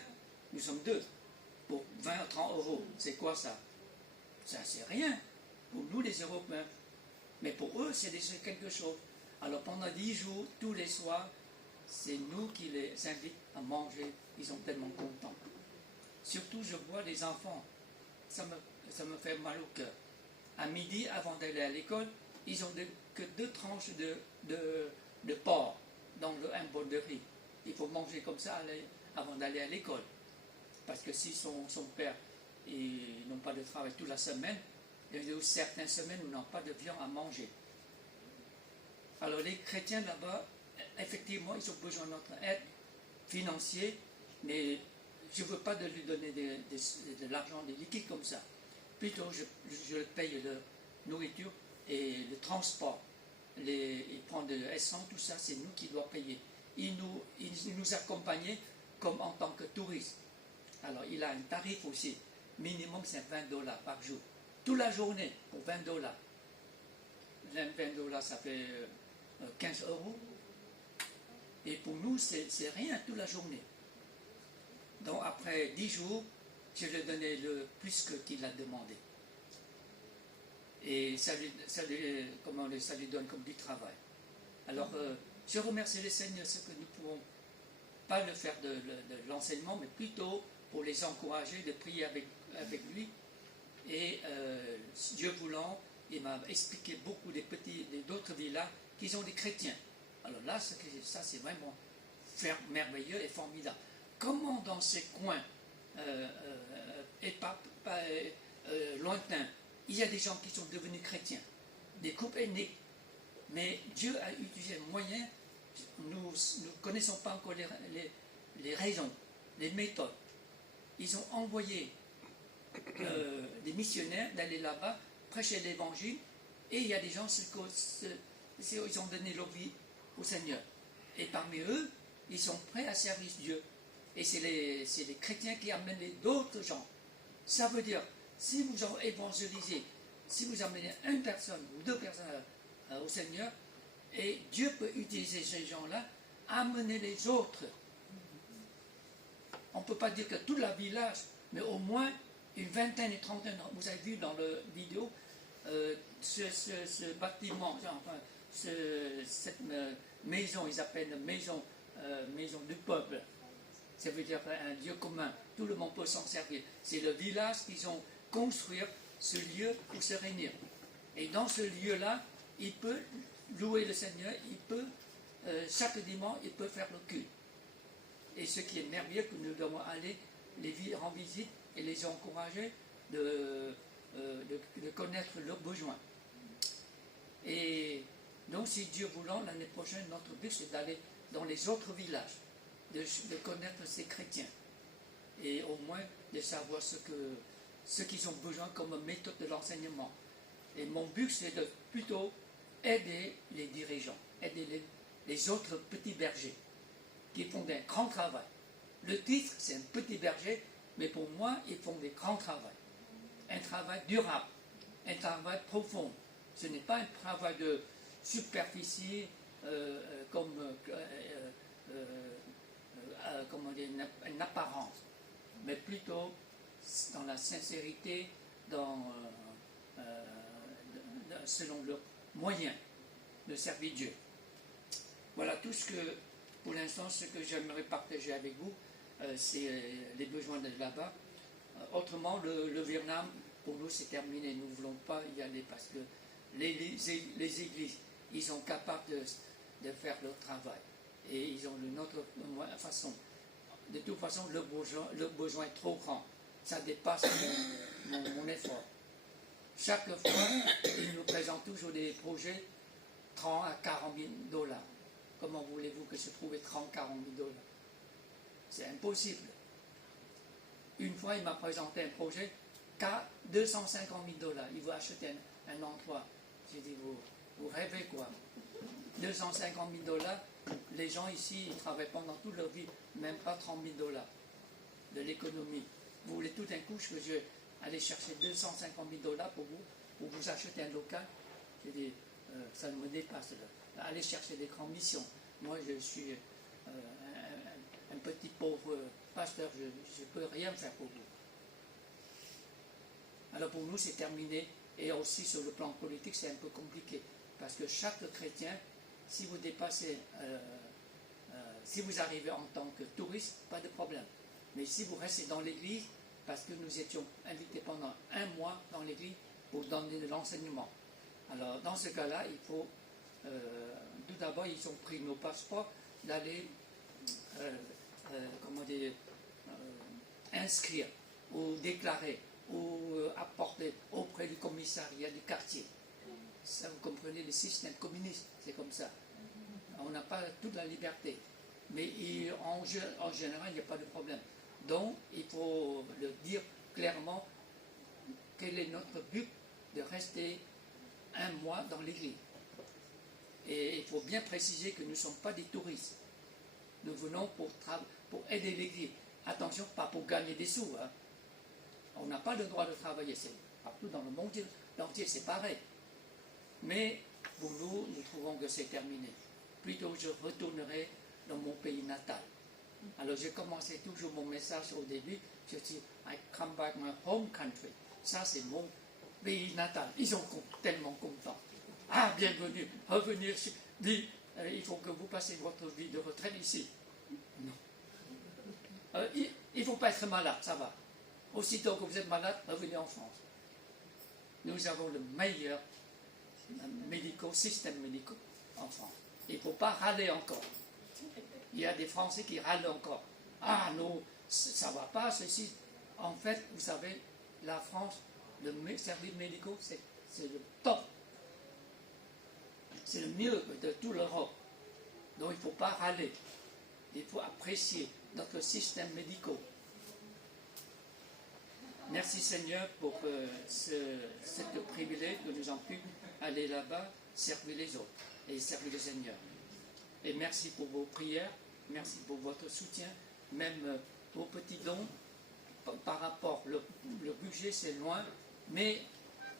nous sommes 2. Pour 20 à 30 euros, c'est quoi ça? Ça, c'est rien pour nous les Européens. Mais pour eux, c'est quelque chose. Alors pendant 10 jours, tous les soirs, c'est nous qui les invitons à manger. Ils sont tellement contents. Surtout, je vois les enfants. Ça me fait mal au cœur. À midi, avant d'aller à l'école, ils n'ont que 2 tranches de porc dans un bol de riz. Il faut manger comme ça avant d'aller à l'école. Parce que si son père, ils n'ont pas de travail toute la semaine, il y a certaines semaines où ils n'ont pas de viande à manger. Alors les chrétiens là-bas, effectivement, ils ont besoin de notre aide financière, mais je ne veux pas de lui donner de l'argent, des liquides comme ça. Plutôt, je paye la nourriture et le transport. Il prend de l'essence, tout ça, c'est nous qui doit payer. Il nous accompagne comme en tant que touriste. Alors, il a un tarif aussi. Minimum, c'est 20 $ par jour. Toute la journée, pour 20 $. 20 $, ça fait 15 euros. Et pour nous, c'est rien toute la journée. Donc après 10 jours, je lui ai donné le plus qu'il a demandé. Et ça lui donne comme du travail. Alors, je remercie les seigneurs, ce que nous ne pouvons pas le faire de l'enseignement, mais plutôt pour les encourager, de prier avec lui. Et Dieu voulant, il m'a expliqué beaucoup d'autres villas qui ont des chrétiens. Alors là, ça c'est vraiment merveilleux et formidable. Comment dans ces coins lointains, il y a des gens qui sont devenus chrétiens, des couples ethniques, mais Dieu a utilisé un moyen, nous ne connaissons pas encore les raisons, les méthodes. Ils ont envoyé des missionnaires d'aller là-bas, prêcher l'évangile, et il y a des gens, ils ont donné leur vie au Seigneur. Et parmi eux, ils sont prêts à servir Dieu. Et c'est les chrétiens qui amènent d'autres gens. Ça veut dire, si vous évangélisez, si vous amenez une personne ou 2 personnes au Seigneur, Et Dieu peut utiliser ces gens-là, amener les autres. On ne peut pas dire que tout le village, mais au moins une vingtaine et trentaine. Vous avez vu dans la vidéo ce bâtiment, enfin, cette maison, ils appellent maison du peuple. Ça veut dire un lieu commun. Tout le monde peut s'en servir. C'est le village qu'ils ont construit, ce lieu pour se réunir. Et dans ce lieu-là, il peut louer le Seigneur, il peut, chaque dimanche, il peut faire le culte. Et ce qui est merveilleux, que nous devons aller les rendre visite et les encourager de connaître leurs besoins. Et donc, si Dieu voulant, l'année prochaine, notre but, c'est d'aller dans les autres villages, de connaître ces chrétiens, et au moins de savoir ce qu'ils ont besoin comme méthode de l'enseignement. Et mon but, c'est de plutôt aider les dirigeants, aider les autres petits bergers qui font un grand travail. Le titre, c'est un petit berger, mais pour moi, ils font des grands travaux. Un travail durable, un travail profond. Ce n'est pas un travail de superficie comme comment dire, une apparence, mais plutôt dans la sincérité, selon leurs moyens de servir Dieu. Voilà tout ce que, pour l'instant, ce que j'aimerais partager avec vous, c'est les besoins de là-bas. Autrement, le Vietnam, pour nous, c'est terminé. Nous ne voulons pas y aller parce que les églises, ils sont capables de faire leur travail. Et ils ont une autre façon. De toute façon, le besoin est trop grand. Ça dépasse mon effort. Chaque fois, ils nous présentent toujours des projets 30 à 40 000 dollars. Comment voulez-vous que je trouve 30 à 40 000 dollars? C'est impossible. Une fois, il m'a présenté un projet qu'à 250 000 dollars. Il veut acheter un endroit. J'ai dit, vous rêvez quoi? 250 000 dollars, les gens ici, ils travaillent pendant toute leur vie, même pas 30 000 dollars de l'économie. Vous voulez tout d'un coup que je aller chercher 250 000 dollars pour vous acheter un local? J'ai dit, ça me dépasse. Là. Allez chercher des grandes missions. Moi, je suis un petit pauvre pasteur, je ne peux rien faire pour vous. Alors pour nous, c'est terminé. Et aussi sur le plan politique, c'est un peu compliqué. Parce que chaque chrétien, si vous dépassez, si vous arrivez en tant que touriste, pas de problème. Mais si vous restez dans l'église, parce que nous étions invités pendant un mois dans l'église pour donner de l'enseignement. Alors dans ce cas-là, il faut, tout d'abord, ils ont pris nos passeports d'aller, comment dire, inscrire ou déclarer ou apporter auprès du commissariat du quartier. Ça, vous comprenez, le système communiste, c'est comme ça. On n'a pas toute la liberté. Mais en général, il n'y a pas de problème. Donc, il faut le dire clairement, quel est notre but de rester un mois dans l'église. Et il faut bien préciser que nous ne sommes pas des touristes. Nous venons pour aider l'église. Attention, pas pour gagner des sous. Hein. On n'a pas le droit de travailler. Partout dans le monde entier, c'est pareil. Mais pour nous, nous trouvons que c'est terminé. Plutôt, je retournerai dans mon pays natal. Alors, j'ai commencé toujours mon message au début. Je dis, I come back my home country. Ça, c'est mon pays natal. Ils sont tellement contents. Ah, bienvenue, revenir. Dit, il faut que vous passiez votre vie de retraite ici. Non. Il ne faut pas être malade, ça va. Aussitôt que vous êtes malade, revenez en France. Nous avons le meilleur système médical en France. Il ne faut pas râler encore. Il y a des Français qui râlent encore. Ah non, ça ne va pas, ceci. En fait, vous savez, la France, le service médical, c'est le top. C'est le mieux de toute l'Europe. Donc il ne faut pas râler. Il faut apprécier notre système médical. Merci Seigneur pour ce privilège que nous avons pu aller là-bas, servir les autres et servir le Seigneur. Et merci pour vos prières, merci pour votre soutien, même vos petits dons par rapport. Le budget c'est loin, mais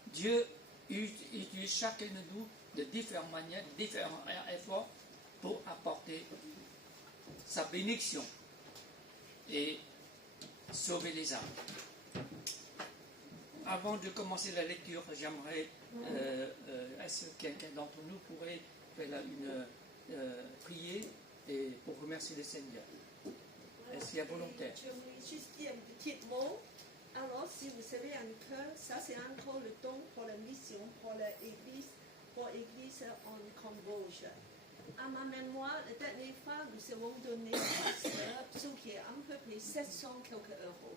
Dieu utilise chacun de nous de différentes manières, différents efforts pour apporter sa bénédiction et sauver les âmes. Avant de commencer la lecture, j'aimerais, est-ce que quelqu'un d'entre nous pourrait faire prier et pour remercier le Seigneur? Est-ce qu'il y a volontaire? Je voulais juste dire un petit mot. Alors, si vous savez un cœur, ça c'est encore le don pour la mission, pour l'église en Cambodge. À ma mémoire, la dernière fois, nous avons donné ce qui est à peu près 700 quelques euros.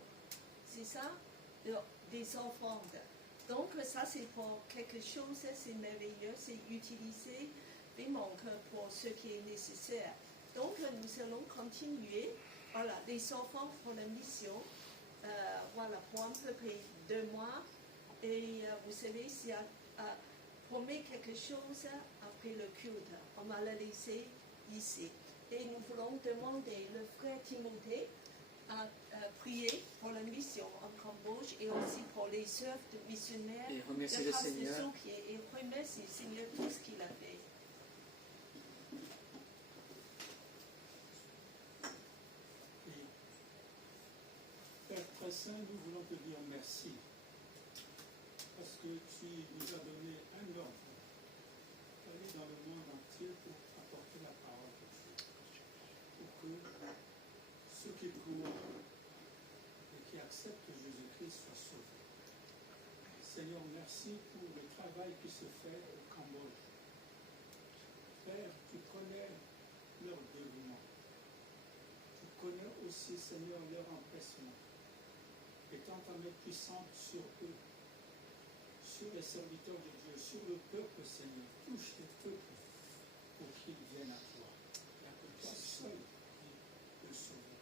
C'est ça, des offrandes. Donc, ça c'est pour quelque chose, c'est merveilleux, c'est utilisé vraiment pour ce qui est nécessaire. Donc, nous allons continuer. Voilà, les offrandes pour la mission. Voilà, pour à peu près 2 mois. Et vous savez, s'il y a promet quelque chose après le culte, on va le laisser ici. Et nous voulons demander le frère Timothée à prier pour la mission en Cambodge et aussi pour les œuvres de missionnaires Et remercier le Seigneur. Et remercier le Seigneur pour ce qu'il a fait. Père très saint, nous voulons te dire merci parce que tu nous as donné un ordre d'aller dans le monde entier pour apporter la parole de Dieu, pour que ceux qui croient et qui acceptent Jésus-Christ soient sauvés. Seigneur, merci pour le travail qui se fait au Cambodge. Père, tu connais leur dévouement. Tu connais aussi, Seigneur, leur empressement. Étant ta main puissante sur eux, sur les serviteurs de Dieu, sur le peuple, Seigneur, touche les peuples pour qu'ils viennent à toi. Il n'y a que toi seul qui peux sauver.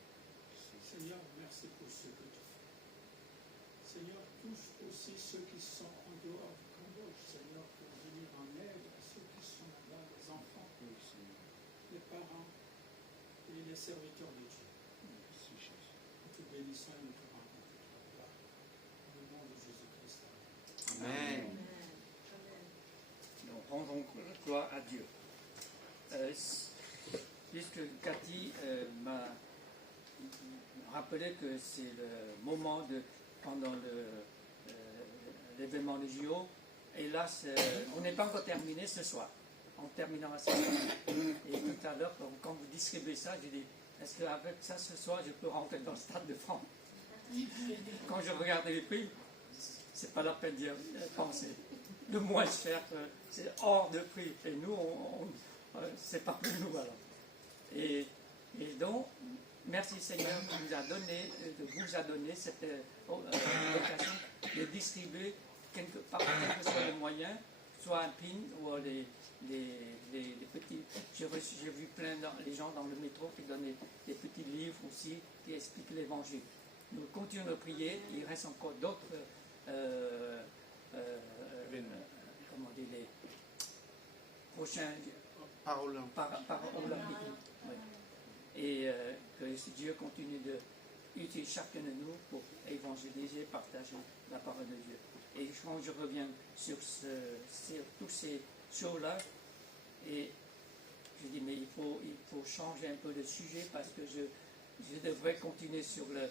Seigneur, merci pour ce que tu fais. Seigneur, touche aussi ceux qui sont en dehors du Cambodge, Seigneur, pour venir en aide à ceux qui sont là-bas, les enfants, les parents et les serviteurs de Dieu. Nous te bénissons et nous te rendons toute la gloire. Au nom de Jésus-Christ. Amen. Donc, rendons gloire à Dieu. Puisque Cathy m'a rappelé que c'est le moment pendant l'événement des JO, et là, on n'est pas encore terminé ce soir. On terminera ce soir. Et tout à l'heure, quand vous distribuez ça, j'ai dit, est-ce qu'avec ça ce soir, je peux rentrer dans le stade de France? Quand je regarde les prix, c'est pas la peine d'y penser. Le moins cher, c'est hors de prix. Et nous, c'est pas pour nous alors. Et donc, merci Seigneur qui vous a donné cette occasion de distribuer quel que soit les moyens, soit un pin ou les petits. J'ai vu plein les gens dans le métro qui donnaient des petits livres aussi qui expliquent l'évangile. Nous continuons de prier. Il reste encore d'autres comment dire, les prochains paralympiques. Oui. Et que Dieu continue d'utiliser chacun de nous pour évangéliser, partager la parole de Dieu. Et quand je reviens sur tous ces choses-là, et je dis, mais il faut changer un peu de sujet parce que je devrais continuer sur le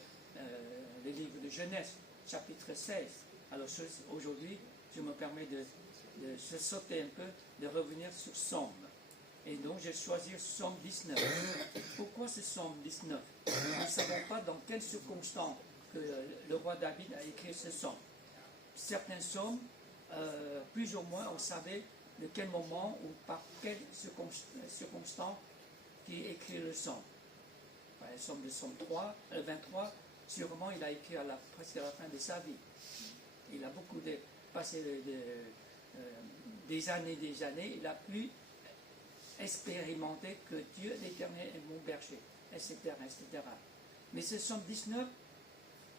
livre de Genèse, chapitre 16. Alors aujourd'hui, je me permets de sauter un peu, de revenir sur Somme. Et donc j'ai choisi Somme 19. Pourquoi ce Somme 19? Nous ne savons pas dans quelles circonstances que le roi David a écrit ce Somme. Certains psaumes, plus ou moins, on savait de quel moment ou par quelle circonstance qui écrit le Somme. Par exemple, le Somme 23, sûrement il a écrit presque à la fin de sa vie. Il a beaucoup passé des années, il a pu expérimenter que Dieu l'Éternel est mon berger, etc., etc. Mais ce Somme 19,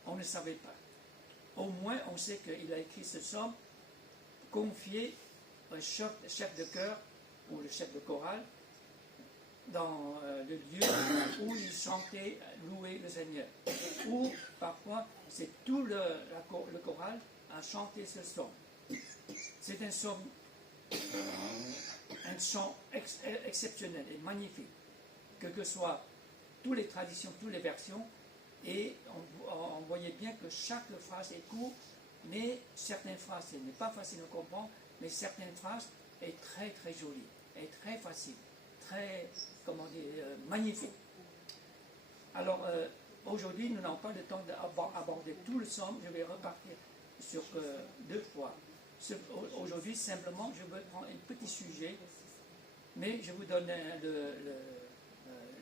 on ne savait pas. Au moins, on sait qu'il a écrit ce Somme confié au chef de chœur ou le chef de chorale dans le lieu où il chantait louer le Seigneur. Ou parfois, c'est tout le choral a chanté ce Somme. C'est un Somme un chant exceptionnel et magnifique, que soit toutes les traditions, toutes les versions, et on voyait bien que chaque phrase est courte, mais certaines phrases, ce n'est pas facile à comprendre, mais certaines phrases est très très jolie, est très facile, très, comment dire, magnifique. Alors, aujourd'hui, nous n'avons pas le temps d'aborder tout le psaume, je vais repartir sur 2 fois. Aujourd'hui, simplement, je veux prendre un petit sujet, mais je vous donne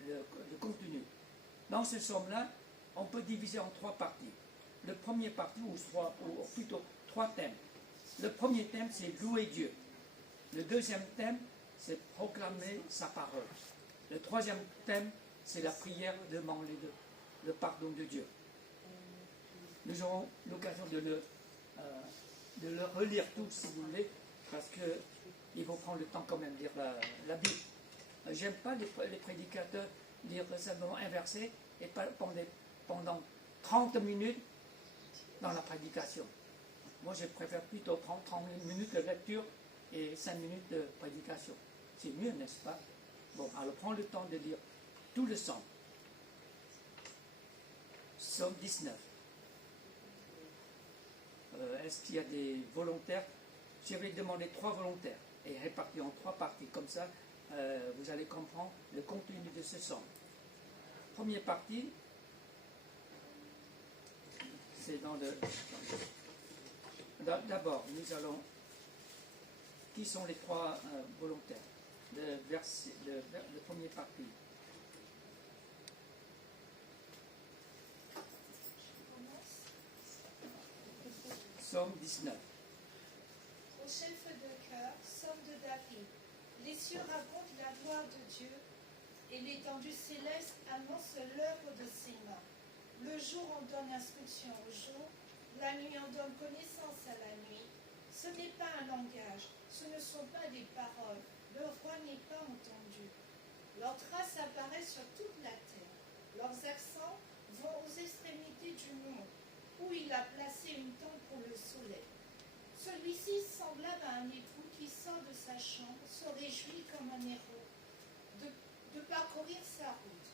le contenu. Dans ce psaume-là, on peut diviser en 3 parties. Le premier partie, ou plutôt 3 thèmes. Le premier thème, c'est louer Dieu. Le deuxième thème, c'est proclamer sa parole. Le troisième thème, c'est la prière, demander le pardon de Dieu. Nous aurons l'occasion de le relire tous, si vous voulez, parce qu'il faut prendre le temps quand même de lire la Bible. J'aime pas les prédicateurs lire simplement un verset et pas pendant 30 minutes dans la prédication. Moi, je préfère plutôt prendre 30 minutes de lecture et 5 minutes de prédication. C'est mieux, n'est-ce pas? Bon, alors prends le temps de lire tout le psaume. Psaume 19. Est-ce qu'il y a des volontaires? Je vais demander 3 volontaires et répartir en 3 parties. Comme ça, vous allez comprendre le contenu de ce psaume. Première partie, c'est dans le... D'abord, nous allons... Qui sont les 3 volontaires? Le premier partie. Psaume 19. Au chef de cœur, psaume de David. Les cieux racontent la gloire de Dieu, et l'étendue céleste annonce l'œuvre de ses mains. Le jour en donne instruction au jour, la nuit en donne connaissance à la nuit. Ce n'est pas un langage, ce ne sont pas des paroles, leur voix n'est pas entendue. Leurs traces apparaissent sur toute la terre, leurs accents vont aux extrémités du monde, où il a placé une tente pour le soleil. Celui-ci, semblable à un époux qui sort de sa chambre, se réjouit comme un héros de parcourir sa route.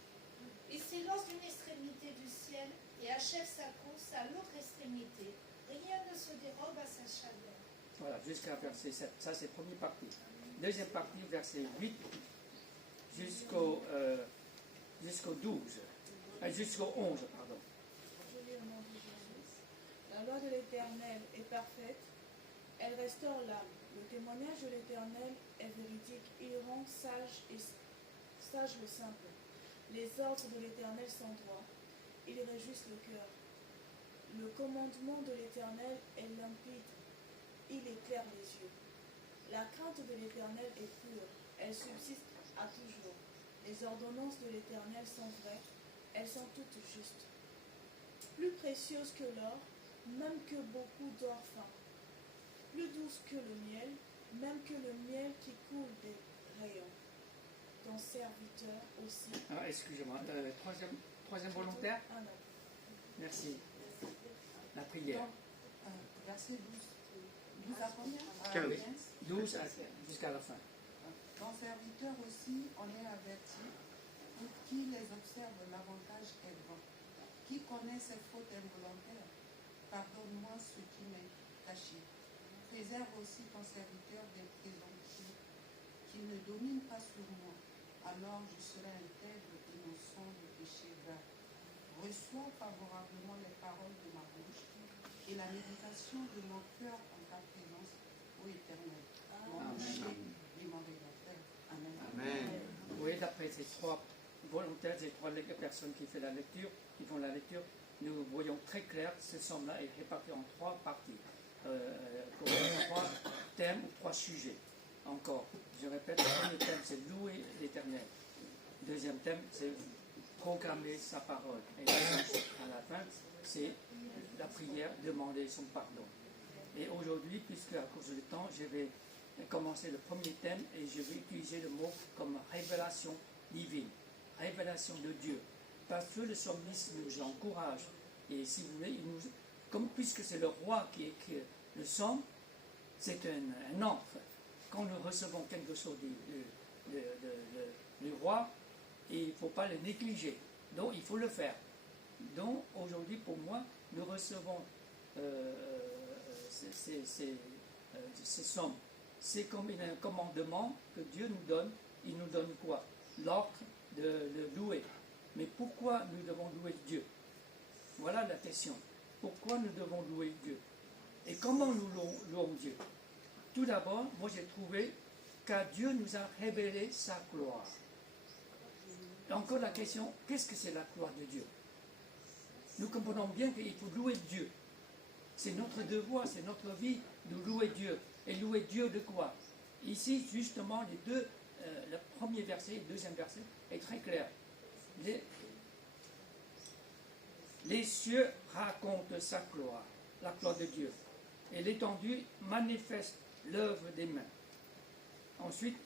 Il s'élance d'une extrémité du ciel et achève sa course à l'autre extrémité. Rien ne se dérobe à sa chaleur. Voilà, jusqu'à verset 7. Ça, c'est la première partie. Deuxième partie, verset 8 jusqu'au 12. Jusqu'au 11, pardon. Je lis au nom de Jésus. La loi de l'Éternel est parfaite, elle restaure l'âme. Le témoignage de l'Éternel est véridique, il rend sage le simple. Les ordres de l'Éternel sont droits, ils réjouissent le cœur. Le commandement de l'Éternel est limpide, il éclaire les yeux. La crainte de l'Éternel est pure, elle subsiste à toujours. Les ordonnances de l'Éternel sont vraies, elles sont toutes justes. Plus précieuses que l'or, même que beaucoup d'or fin. Plus douce que le miel, même que le miel qui coule des rayons. Ton serviteur aussi. Ah, excusez-moi. Troisième volontaire. Merci. La prière. Verset 12. 12 à combien? 15. 12 jusqu'à la fin. Ton serviteur aussi en est averti, pour qui les observe l'avantage est grand. Qui connaît ses fautes involontaires? Pardonne-moi ce qui m'est caché. Préserve aussi ton serviteur des présomptueux, qu'il ne domine pas sur moi. Alors je serai intègre, innocent de péché grave. Reçois favorablement les paroles de ma bouche et la méditation de mon cœur en ta présence, ô Éternel, mon berger et mon rédempteur. Amen. Amen. Vous voyez, d'après ces 3 volontaires, ces 3 personnes qui font la lecture, nous voyons très clair que ce psaume-là est réparti en 3 parties, 3 thèmes ou 3 sujets. Encore, je répète, le premier thème, c'est louer l'Éternel. Le deuxième thème, c'est proclamer sa parole. Et à la fin, c'est la prière, demander son pardon. Et aujourd'hui, puisque à cause du temps, je vais commencer le premier thème et je vais utiliser le mot comme révélation divine, révélation de Dieu. Parce que le psalmiste nous encourage. Et si vous voulez, puisque c'est le roi qui écrit le psaume, c'est un encre. quand nous recevons quelque chose du roi, il ne faut pas le négliger. Donc il faut le faire. Donc aujourd'hui, pour moi, nous recevons ces sommes. C'est comme un commandement que Dieu nous donne. Il nous donne quoi? L'ordre de le louer. Mais pourquoi nous devons louer Dieu? Voilà la question. Pourquoi nous devons louer Dieu? Et comment nous louons Dieu? Tout d'abord, moi j'ai trouvé qu'à Dieu nous a révélé sa gloire. Et encore la question, qu'est-ce que c'est la gloire de Dieu? Nous comprenons bien qu'il faut louer Dieu. C'est notre devoir, c'est notre vie de louer Dieu. Et louer Dieu de quoi? Ici, justement, le premier verset et le deuxième verset est très clair. Les cieux racontent sa gloire, la gloire de Dieu. Et l'étendue manifeste l'œuvre des mains. Ensuite,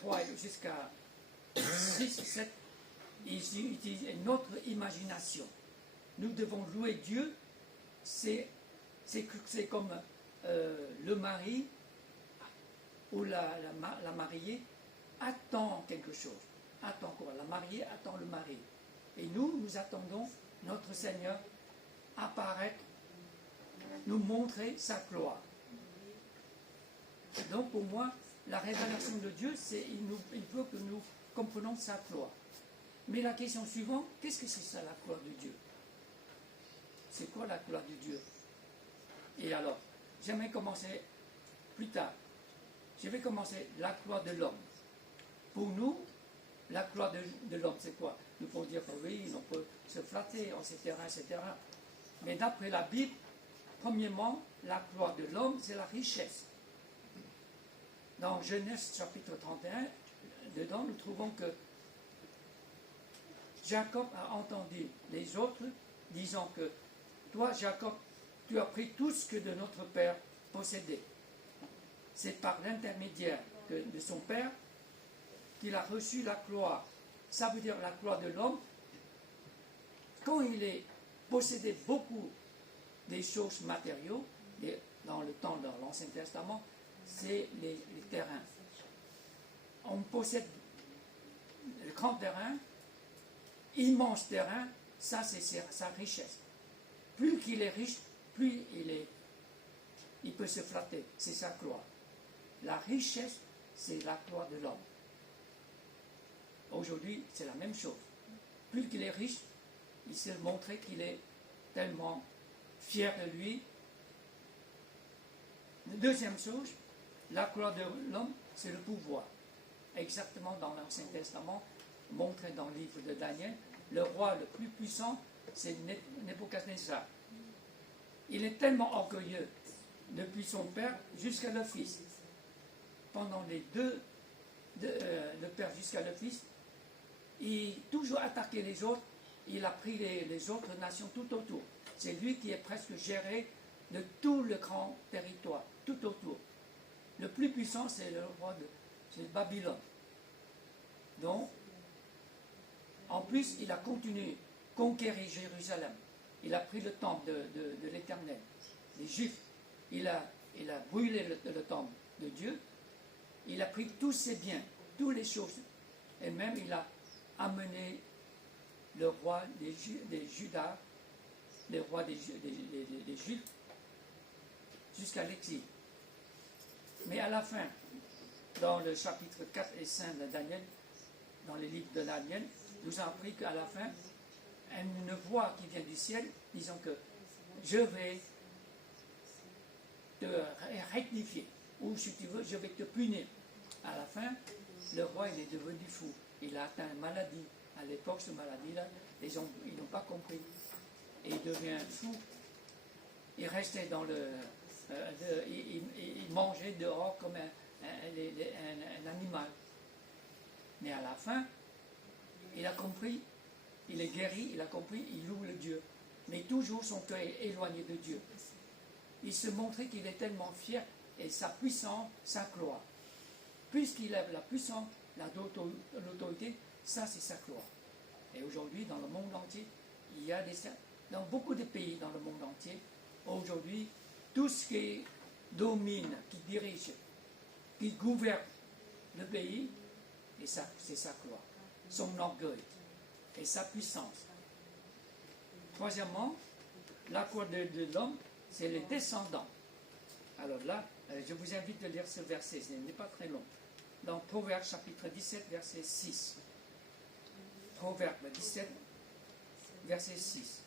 3 jusqu'à 6, 7, ils utilisent notre imagination. Nous devons louer Dieu. C'est comme le mari ou la mariée attend quelque chose. Attend quoi? La mariée attend le mari. Et nous attendons notre Seigneur apparaître, nous montrer sa gloire. Donc pour moi, la révélation de Dieu, c'est il veut que nous comprenions sa gloire. Mais la question suivante, qu'est-ce que c'est ça la gloire de Dieu? C'est quoi la gloire de Dieu? Et alors, j'aimerais commencer plus tard. Je vais commencer la gloire de l'homme. Pour nous, la gloire de l'homme, c'est quoi? Nous pouvons dire que oui, on peut se flatter, etc., etc. Mais d'après la Bible, premièrement, la gloire de l'homme, c'est la richesse. Dans Genèse chapitre 31, dedans, nous trouvons que Jacob a entendu les autres disant que toi, Jacob, tu as pris tout ce que de notre père possédait. C'est par l'intermédiaire de son père qu'il a reçu la gloire. Ça veut dire la gloire de l'homme. Quand il est possédé beaucoup des choses matériaux, dans le temps de l'Ancien Testament, c'est les terrains. On possède le grand terrain, immense terrain, ça c'est sa richesse. Plus qu'il est riche, plus il peut se flatter, c'est sa gloire. La richesse, c'est la gloire de l'homme. Aujourd'hui, c'est la même chose. Plus qu'il est riche, il s'est montré qu'il est tellement fier de lui. La deuxième chose, la gloire de l'homme, c'est le pouvoir. Exactement dans l'Ancien Testament, montré dans le livre de Daniel, le roi le plus puissant, c'est Nebuchadnezzar. Il est tellement orgueilleux, depuis son père jusqu'à le fils. Pendant les deux, le père jusqu'à le fils, il a toujours attaqué les autres, il a pris les autres nations tout autour. C'est lui qui est presque géré de tout le grand territoire, tout autour. Le plus puissant, c'est le roi c'est Babylone. Donc, en plus, il a continué à conquérir Jérusalem. Il a pris le temple de l'Éternel. Les Juifs, il a brûlé le temple de Dieu. Il a pris tous ses biens, toutes les choses. Et même, il a amené le roi des Judas, le roi des Juifs, jusqu'à l'exil. Mais à la fin, dans le chapitre 4 et 5 de Daniel, dans les livres de Daniel, nous avons appris qu'à la fin, une voix qui vient du ciel disant que je vais te rectifier, ou si tu veux, je vais te punir. À la fin, le roi il est devenu fou. Il a atteint une maladie. À l'époque, cette maladie-là, les gens ils n'ont pas compris. Et il devient fou. Il restait dans il mangeait dehors comme un animal. Mais à la fin, il a compris, il est guéri, il a compris, il loue le Dieu. Mais toujours son cœur est éloigné de Dieu. Il se montrait qu'il est tellement fier et sa puissance, sa gloire. Puisqu'il a la puissance, l'autorité, ça c'est sa gloire. Et aujourd'hui, dans le monde entier, il y a dans beaucoup de pays dans le monde entier, aujourd'hui, tout ce qui domine, qui dirige qui gouverne le pays, et c'est sa gloire, son orgueil et sa puissance. Troisièmement, la gloire de l'homme, c'est les descendants. Alors là, je vous invite de lire ce verset, ce n'est pas très long. Dans Proverbe chapitre 17, verset 6. Proverbe 17, verset 6.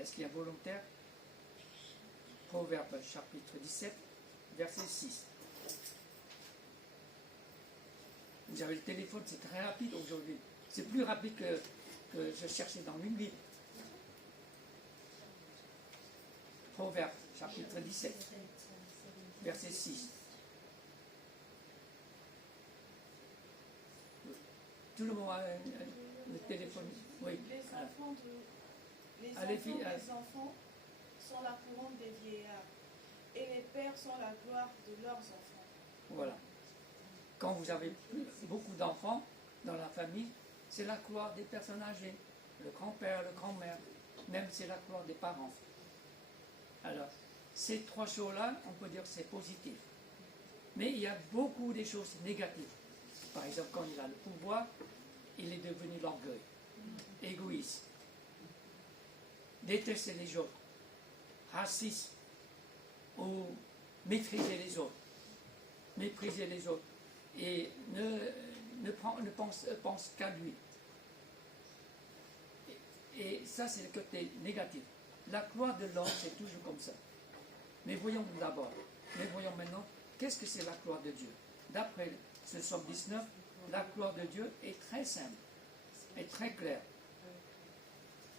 Est-ce qu'il y a un volontaire? Proverbe chapitre 17, verset 6. Vous avez le téléphone, c'est très rapide aujourd'hui. C'est plus rapide que je cherchais dans une Bible. Proverbe chapitre 17, verset 6. Tout le monde a le téléphone. Oui. Les enfants des enfants sont la couronne des vieillards, et les pères sont la gloire de leurs enfants. Voilà. Quand vous avez beaucoup d'enfants dans la famille, c'est la gloire des personnes âgées. Le grand-père, le grand-mère, même c'est la gloire des parents. Alors, ces trois choses-là, on peut dire que c'est positif. Mais il y a beaucoup de choses négatives. Par exemple, quand il a le pouvoir, il est devenu l'orgueil, égoïste, détester les autres, raciste, ou mépriser les autres, et ne pense qu'à lui. Et ça, c'est le côté négatif. La gloire de l'homme, c'est toujours comme ça. Mais voyons maintenant, qu'est-ce que c'est la gloire de Dieu? D'après ce psaume 19, la gloire de Dieu est très simple, est très claire.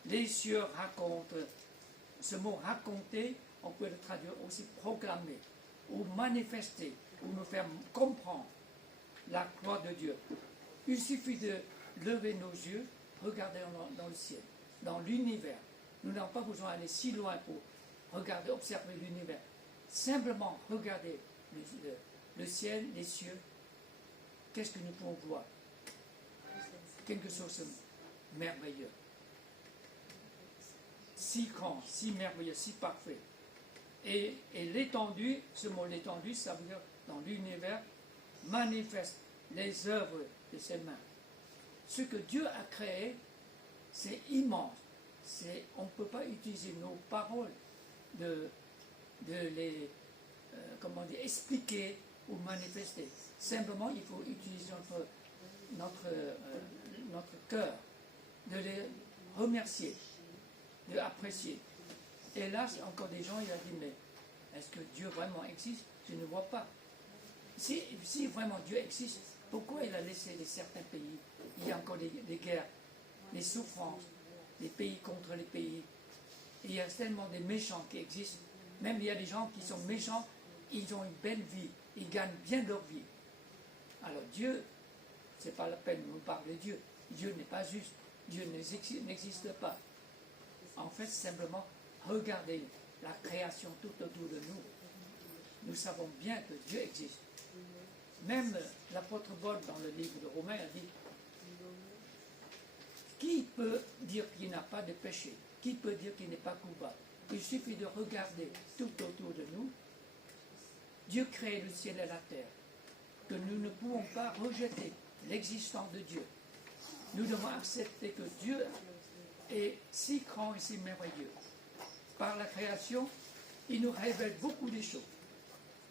Les cieux racontent, ce mot raconter, on peut le traduire aussi proclamer, ou manifester, ou nous faire comprendre la gloire de Dieu. Il suffit de lever nos yeux, regarder dans le ciel, dans l'univers. Nous n'avons pas besoin d'aller si loin pour regarder, observer l'univers. Simplement regarder le ciel, les cieux. Qu'est-ce que nous pouvons voir? Quelque chose de merveilleux. Si grand, si merveilleux, si parfait. Et l'étendue, ce mot l'étendue, ça veut dire dans l'univers, manifeste les œuvres de ses mains. Ce que Dieu a créé, c'est immense. On ne peut pas utiliser nos paroles de les expliquer ou manifester. Simplement, il faut utiliser notre cœur, de les remercier, de apprécier. Et là, encore des gens, il a dit, mais est-ce que Dieu vraiment existe? Je ne vois pas. Si vraiment Dieu existe, pourquoi il a laissé certains pays? Il y a encore des guerres, des souffrances, des pays contre les pays. Il y a tellement de méchants qui existent. Même il y a des gens qui sont méchants, ils ont une belle vie, ils gagnent bien leur vie. Alors Dieu, c'est pas la peine de nous parler de Dieu. Dieu n'est pas juste. Dieu n'existe pas. En fait, simplement, regardez la création tout autour de nous. Nous savons bien que Dieu existe. Même l'apôtre Paul, dans le livre de Romains, a dit, qui peut dire qu'il n'a pas de péché? Qui peut dire qu'il n'est pas coupable? Il suffit de regarder tout autour de nous. Dieu crée le ciel et la terre, que nous ne pouvons pas rejeter l'existence de Dieu. Nous devons accepter que Dieu est si grand et si merveilleux. Par la création, il nous révèle beaucoup de choses.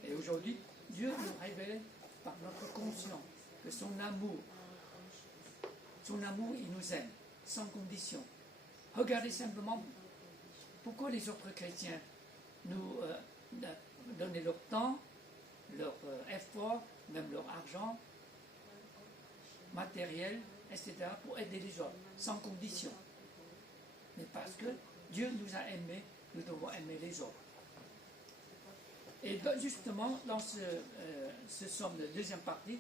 Et aujourd'hui, Dieu nous révèle par notre conscience que son amour, il nous aime, sans condition. Regardez simplement pourquoi les autres chrétiens nous donnent leur temps, leur effort, même leur argent, matériel, etc., pour aider les autres, sans condition. Mais parce que Dieu nous a aimés, nous devons aimer les autres. Et justement, dans ce somme de deuxième partie,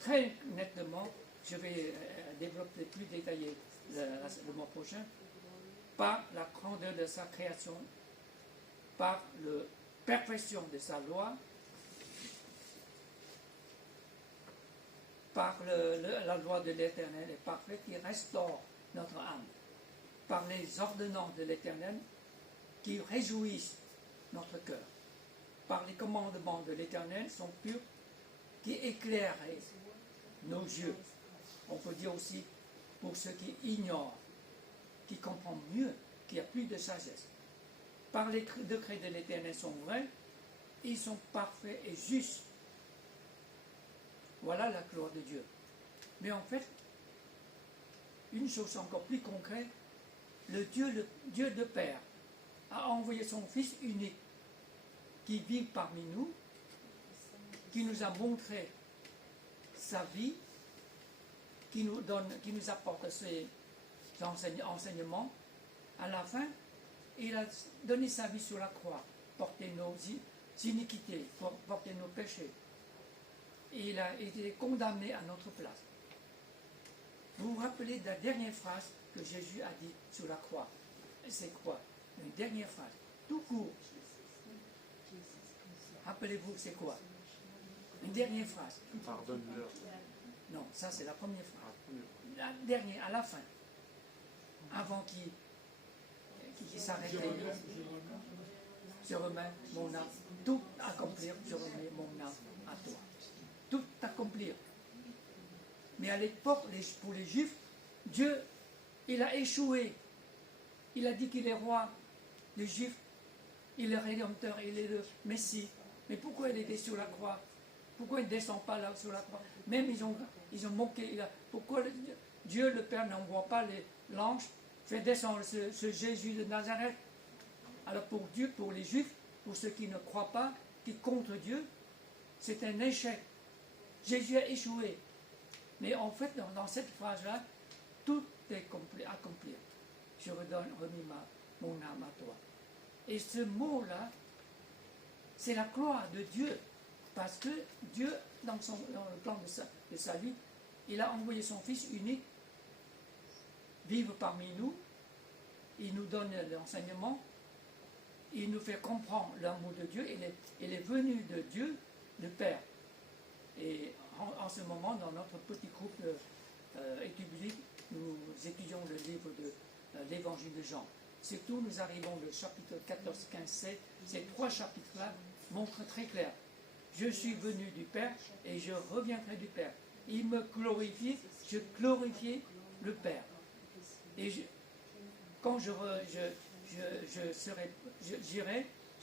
très nettement, je vais développer plus détaillé le mois prochain, par la grandeur de sa création, par la perfection de sa loi, par la loi de l'Éternel est parfaite qui restaure notre âme, par les ordonnances de l'Éternel qui réjouissent notre cœur. par les commandements de l'Éternel sont purs, qui éclairent nos yeux. On peut dire aussi pour ceux qui ignorent, qui comprennent mieux, qu'il n'y a plus de sagesse. Par les décrets de l'Éternel sont vrais, ils sont parfaits et justes. Voilà la gloire de Dieu. Mais en fait, une chose encore plus concrète, le Dieu de Père a envoyé son Fils unique qui vit parmi nous, qui nous a montré sa vie, qui nous apporte ses enseignements. À la fin, il a donné sa vie sur la croix, porté nos iniquités, porté nos péchés. Et il a été condamné à notre place. Vous vous rappelez de la dernière phrase que Jésus a dit sur la croix? C'est quoi? Une dernière phrase, tout court. Rappelez-vous, c'est quoi? Une dernière phrase. Pardonne-leur. Non, ça c'est la première phrase. La dernière, à la fin. Avant qu'il s'arrête. Je remets mon âme. Tout accomplir, je remets mon âme à toi. Tout accomplir. Mais à l'époque, pour les Juifs, Dieu, il a échoué. Il a dit qu'il est roi. Les Juifs, il est rédempteur, il est le Messie. Mais pourquoi il était sur la croix? Pourquoi il ne descend pas là sur la croix? Même ils ont moqué. Pourquoi Dieu le Père n'envoie pas l'ange, fait descendre ce Jésus de Nazareth? Alors pour Dieu, pour les Juifs, pour ceux qui ne croient pas, qui contre Dieu, c'est un échec. Jésus a échoué. Mais en fait, dans cette phrase-là, tout est accompli. Je remis mon âme à toi. Et ce mot-là, c'est la gloire de Dieu. Parce que Dieu, dans le plan de salut, il a envoyé son Fils unique vivre parmi nous. Il nous donne l'enseignement. Il nous fait comprendre l'amour de Dieu. Il est venu de Dieu, le Père. Et en ce moment, dans notre petit groupe étudié, nous étudions le livre de l'Évangile de Jean. C'est tout, nous arrivons au chapitre 14, 15, 16. Ces trois chapitres-là montrent très clair. Je suis venu du Père et je reviendrai du Père. Il me glorifie, je glorifie le Père. Et quand j'irai,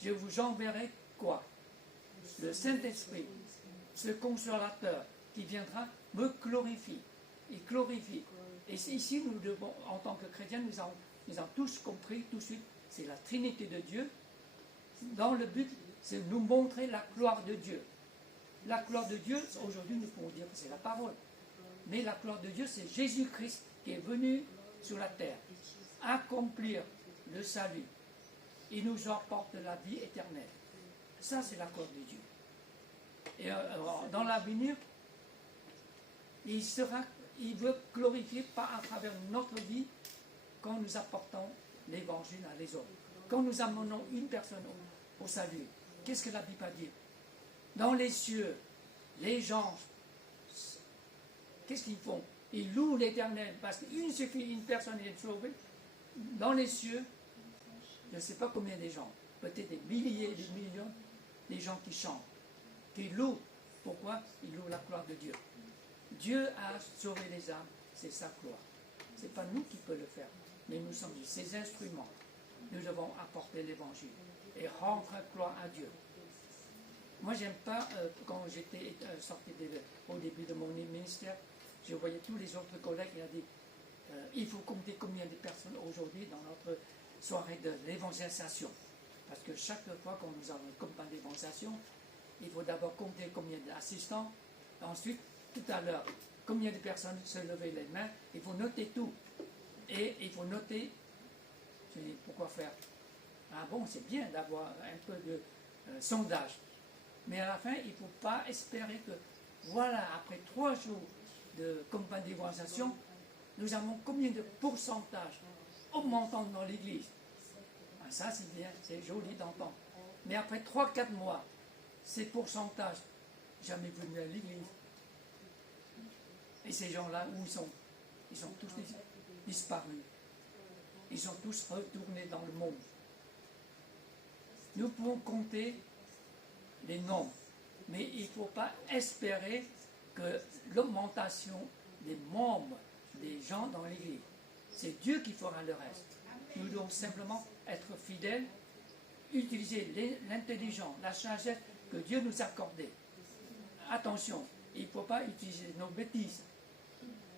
je vous enverrai quoi? Le Saint-Esprit, ce consolateur qui viendra, me glorifie. Il glorifie. Et ici, nous devons, en tant que chrétiens, nous avons tous compris tout de suite, c'est la Trinité de Dieu. Dans le but, c'est nous montrer la gloire de Dieu. La gloire de Dieu, aujourd'hui, nous pouvons dire que c'est la parole. Mais la gloire de Dieu, c'est Jésus-Christ qui est venu sur la terre, accomplir le salut. Il nous apporte la vie éternelle. Ça, c'est la gloire de Dieu. Et dans l'avenir, il veut glorifier à travers notre vie quand nous apportons l'évangile à les autres. Quand nous amenons une personne au salut. Qu'est-ce que la Bible a dit? Dans les cieux, les gens, qu'est-ce qu'ils font? Ils louent l'Éternel parce qu'il suffit une personne est sauvée. Dans les cieux, je ne sais pas combien de gens, peut-être des milliers, des millions, des gens qui chantent, qui louent. Pourquoi? Ils louent la gloire de Dieu. Dieu a sauvé les âmes, c'est sa gloire. Ce n'est pas nous qui pouvons le faire, mais nous sommes ses instruments. Nous devons apporter l'évangile et rendre gloire à Dieu. Moi, j'aime pas, quand j'étais sorti au début de mon ministère, je voyais tous les autres collègues, il a dit, il faut compter combien de personnes aujourd'hui dans notre soirée de l'évangélisation. Parce que chaque fois qu'on nous a une campagne d'évangélisation, il faut d'abord compter combien d'assistants, ensuite, tout à l'heure, combien de personnes se levaient les mains, il faut noter tout. Et il faut noter, je dis, pourquoi faire? Ah bon, c'est bien d'avoir un peu de sondage. Mais à la fin, il ne faut pas espérer que, voilà, après 3 jours de campagne d'évangélisation, nous avons combien de pourcentage augmentant dans l'Église. Ah, ça, c'est bien, c'est joli d'entendre. Mais après 3-4 mois, ces pourcentages, jamais venus à l'Église. Et ces gens-là, où ils sont? Ils sont tous disparus. Ils sont tous retournés dans le monde. Nous pouvons compter les nombres. Mais il ne faut pas espérer que l'augmentation des membres, des gens dans l'Église, c'est Dieu qui fera le reste. Nous devons simplement être fidèles, utiliser l'intelligence, la sagesse que Dieu nous a accordée. Attention, il ne faut pas utiliser nos bêtises.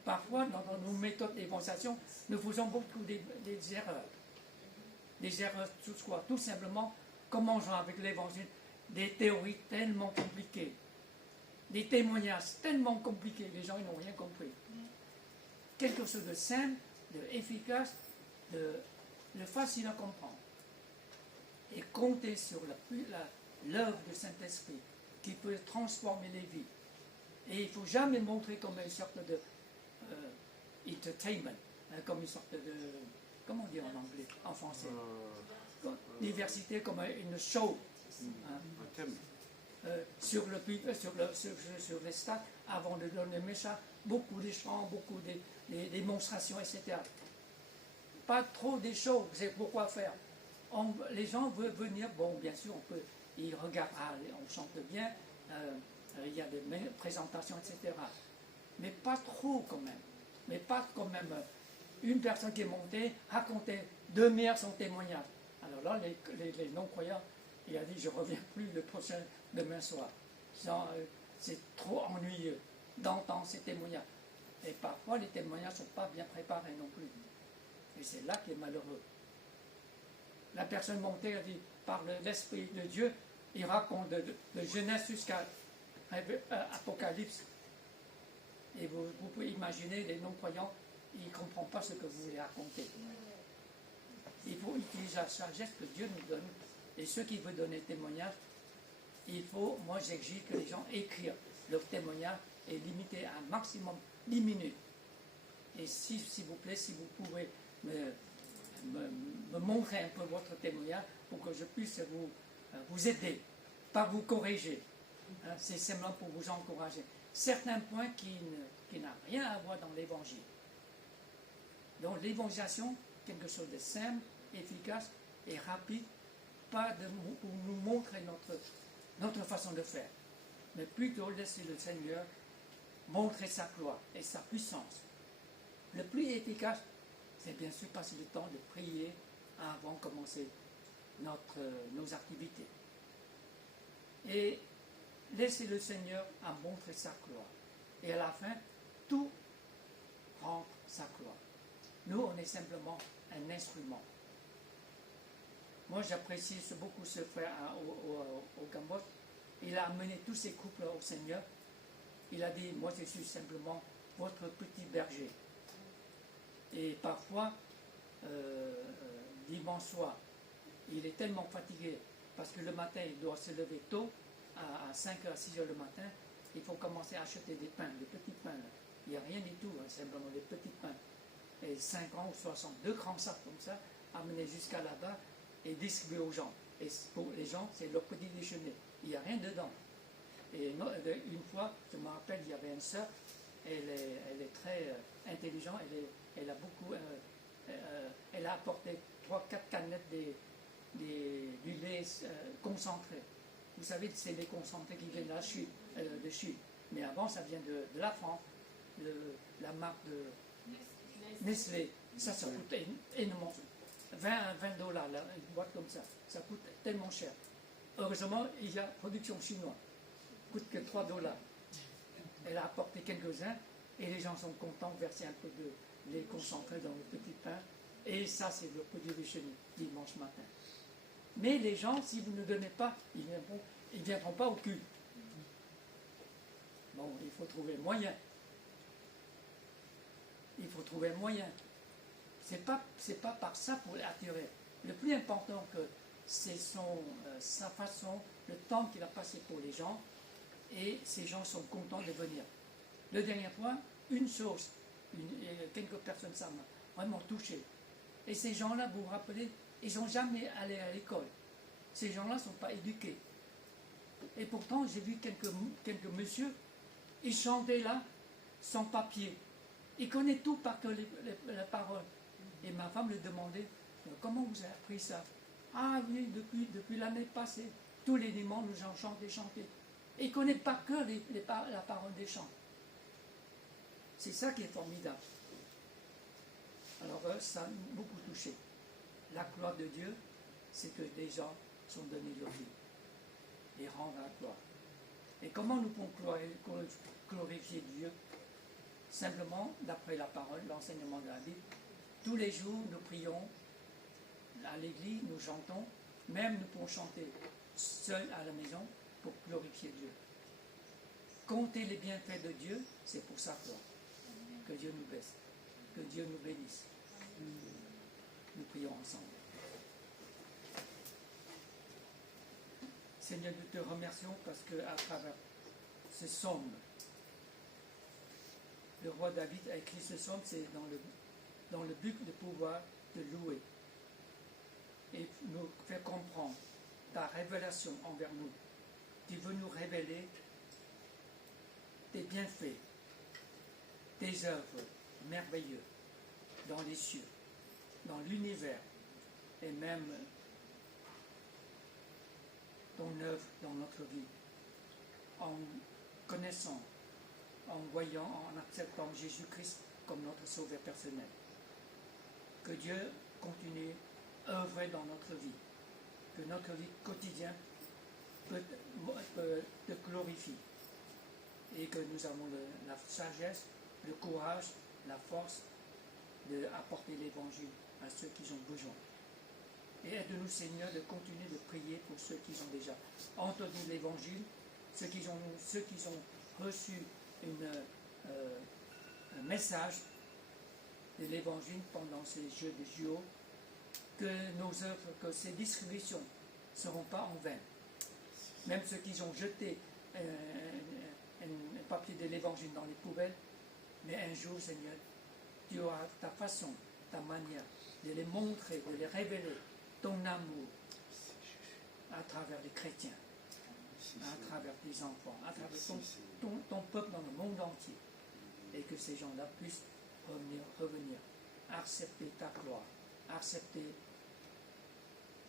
Parfois, dans nos méthodes d'évangélisation, nous faisons beaucoup des erreurs. Des erreurs sur quoi? Tout simplement, commençons avec l'évangile, des théories tellement compliquées, des témoignages tellement compliqués, les gens n'ont rien compris. Quelque chose de simple, d'efficace, de facile à comprendre. Et compter sur l'œuvre du Saint-Esprit qui peut transformer les vies. Et il ne faut jamais montrer comme une sorte de entertainment, comme une sorte de, comment dire en anglais, en français, diversité comme une show. Un thème. Sur les stades, avant de donner le message, beaucoup de chants, beaucoup de démonstrations, etc. Pas trop des shows, c'est pourquoi faire. Les gens veulent venir, bon, bien sûr, ils regardent, on chante bien, il y a des présentations, etc. Mais pas trop quand même. Mais pas quand même une personne qui est montée, racontait demi-heure son témoignage. Alors là, les non-croyants, il a dit, je ne reviens plus le prochain demain soir. C'est trop ennuyeux d'entendre ces témoignages. Et parfois, les témoignages ne sont pas bien préparés non plus. Et c'est là qui est malheureux. La personne montée, elle dit, par l'Esprit de Dieu, il raconte de Genèse jusqu'à Apocalypse. Et vous pouvez imaginer, les non-croyants, ils ne comprennent pas ce que vous voulez raconter. Il faut utiliser la sagesse que Dieu nous donne. Et ceux qui veulent donner témoignage, moi j'exige que les gens écrivent leur témoignage et limiter à un maximum 10 minutes. Et s'il vous plaît, si vous pouvez me montrer un peu votre témoignage pour que je puisse vous aider, pas vous corriger. C'est simplement pour vous encourager. Certains points qui n'ont rien à voir dans l'évangile. Donc l'évangélisation, quelque chose de simple, efficace et rapide, pas de nous montrer notre façon de faire, mais plutôt laisser le Seigneur montrer sa gloire et sa puissance. Le plus efficace, c'est bien sûr passer le temps de prier avant de commencer nos activités. Et laisser le Seigneur à montrer sa gloire. Et à la fin, tout rend sa gloire. Nous, on est simplement un instrument. Moi, j'apprécie beaucoup ce frère au Cambodge. Il a amené tous ses couples au Seigneur. Il a dit, moi, je suis simplement votre petit berger. Et parfois, dimanche soir, il est tellement fatigué parce que le matin, il doit se lever tôt, à 5h, à 6h le matin. Il faut commencer à acheter des pains, des petits pains. Là. Il n'y a rien du tout, simplement des petits pains. Et 50 ou 60, 2 grands sacs comme ça, amenés jusqu'à là-bas et distribués aux gens. Et pour les gens, c'est leur petit déjeuner. Il n'y a rien dedans. Et une fois, je me rappelle, il y avait une sœur, elle est très intelligente, elle a beaucoup, elle a apporté 3-4 canettes du lait concentré. Vous savez, c'est les concentrés qui viennent de Chine. Mais avant, ça vient de la France, la marque de Nestlé. Ça coûte énormément. 20 $, là, une boîte comme ça coûte tellement cher. Heureusement, il y a production chinoise. Ça coûte que 3 $. Elle a apporté quelques-uns et les gens sont contents de verser un peu de lait concentré dans le petit pain. Et ça, c'est le petit déjeuner dimanche matin. Mais les gens, si vous ne donnez pas, ils ne viendront pas au culte. Bon, il faut trouver un moyen. Il faut trouver un moyen. C'est pas par ça pour l'attirer. Le plus important, c'est sa façon, le temps qu'il a passé pour les gens, et ces gens sont contents de venir. Le dernier point, une chose, quelques personnes, ça m'a vraiment touché. Et ces gens-là, vous vous rappelez, ils n'ont jamais allé à l'école. Ces gens-là ne sont pas éduqués. Et pourtant, j'ai vu quelques messieurs, ils chantaient là, sans papier. Ils connaissent tout par cœur les paroles. Et ma femme lui demandait, comment vous avez appris ça? Ah oui, depuis l'année passée. Tous les dimanches, nous en chantons et chanter. Et il ne connaît pas que la parole des chants. C'est ça qui est formidable. Alors ça a beaucoup touché. La gloire de Dieu, c'est que des gens sont donnés leur vie et rendent la gloire. Et comment nous pouvons glorifier Dieu? Simplement, d'après la parole, l'enseignement de la Bible, tous les jours, nous prions à l'église, nous chantons, même nous pouvons chanter seuls à la maison pour glorifier Dieu. Compter les bienfaits de Dieu, c'est pour sa gloire. Que Dieu nous baisse, que Dieu nous bénisse. Nous prions ensemble. Seigneur, nous te remercions parce qu'à travers ce psaume, le roi David a écrit ce psaume, c'est dans le but de pouvoir te louer et nous faire comprendre ta révélation envers nous. Tu veux nous révéler tes bienfaits, tes œuvres merveilleuses dans les cieux, dans l'univers et même ton œuvre dans notre vie, en connaissant, en voyant, en acceptant Jésus-Christ comme notre sauveur personnel. Que Dieu continue à œuvrer dans notre vie, que notre vie quotidienne te glorifie et que nous avons la sagesse, le courage, la force d'apporter l'évangile à ceux qui ont besoin. Et aide-nous, Seigneur, de continuer de prier pour ceux qui ont déjà entendu l'évangile, ceux qui ont reçu un message de l'évangile pendant ces jeux de JO, que nos œuvres, que ces distributions ne seront pas en vain. Même ceux qui ont jeté un papier de l'évangile dans les poubelles, mais un jour, Seigneur, tu auras ta façon, ta manière de les montrer, de les révéler, ton amour à travers les chrétiens, à travers tes enfants, à travers ton peuple dans le monde entier. Et que ces gens-là puissent revenir, accepter ta gloire, accepter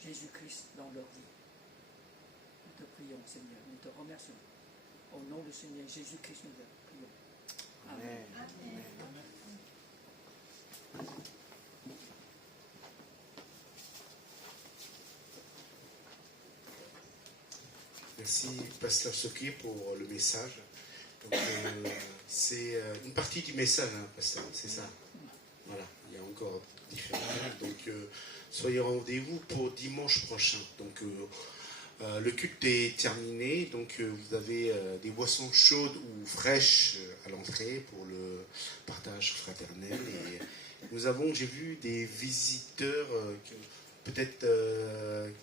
Jésus-Christ dans leur vie. Nous te prions, Seigneur, nous te remercions. Au nom du Seigneur Jésus-Christ, nous te prions. Amen. Amen. Merci, Pasteur Soki, pour le message. Donc, c'est une partie du message, hein, Pasteur, c'est ça. Voilà, il y a encore différents. Donc, soyez au rendez-vous pour dimanche prochain. Donc, le culte est terminé. Donc, vous avez des boissons chaudes ou fraîches à l'entrée pour le partage fraternel. Et nous avons, j'ai vu des visiteurs. Peut-être,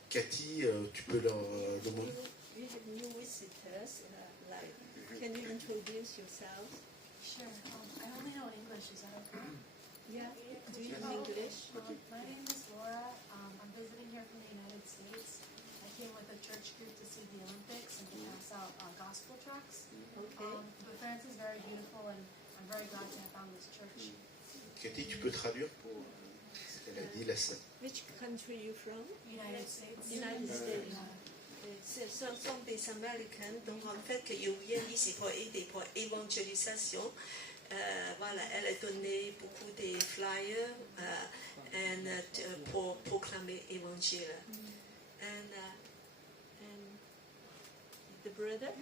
Cathy, tu peux leur demander. We have new visitors. Can you introduce yourself? Sure. I only know English. Is that okay? Yeah. Do you know English? My name is Laura. I'm visiting here from the United States. I came with a church group to see the Olympics and to pass out gospel tracts. Okay. But France is very beautiful, and I'm very glad to have found this church. Cathy, tu peux traduire pour ce qu'elle a dit la sœur. Which country are you from? United States. United States. Ce sont des Américains, donc en fait, ils viennent ici pour aider pour l'évangélisation. Voilà, elle a donné beaucoup de flyers pour proclamer l'évangile. And the brother?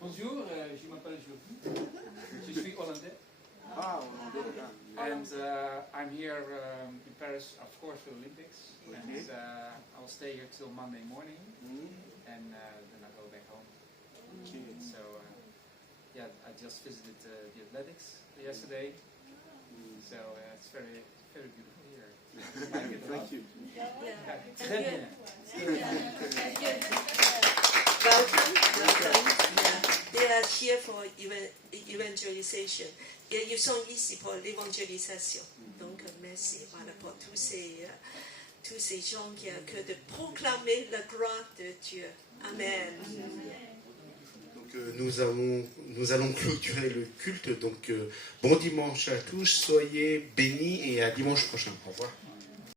Bonjour, je m'appelle Jovi. Je suis hollandais. Ah, And I'm here in Paris, of course, for the Olympics. And I'll stay here till Monday morning. And then I'll go back home. So, yeah, I just visited the athletics yesterday. So it's very, very beautiful here. I like it a lot. Thank you. Très bien. Welcome. Yeah. They are here for evangelization. Ils sont ici pour l'évangélisation. Donc, merci voilà, pour tous ces gens qui ont que de proclamer la gloire de Dieu. Amen. Donc, nous allons clôturer le culte. Donc, bon dimanche à tous. Soyez bénis et à dimanche prochain. Au revoir.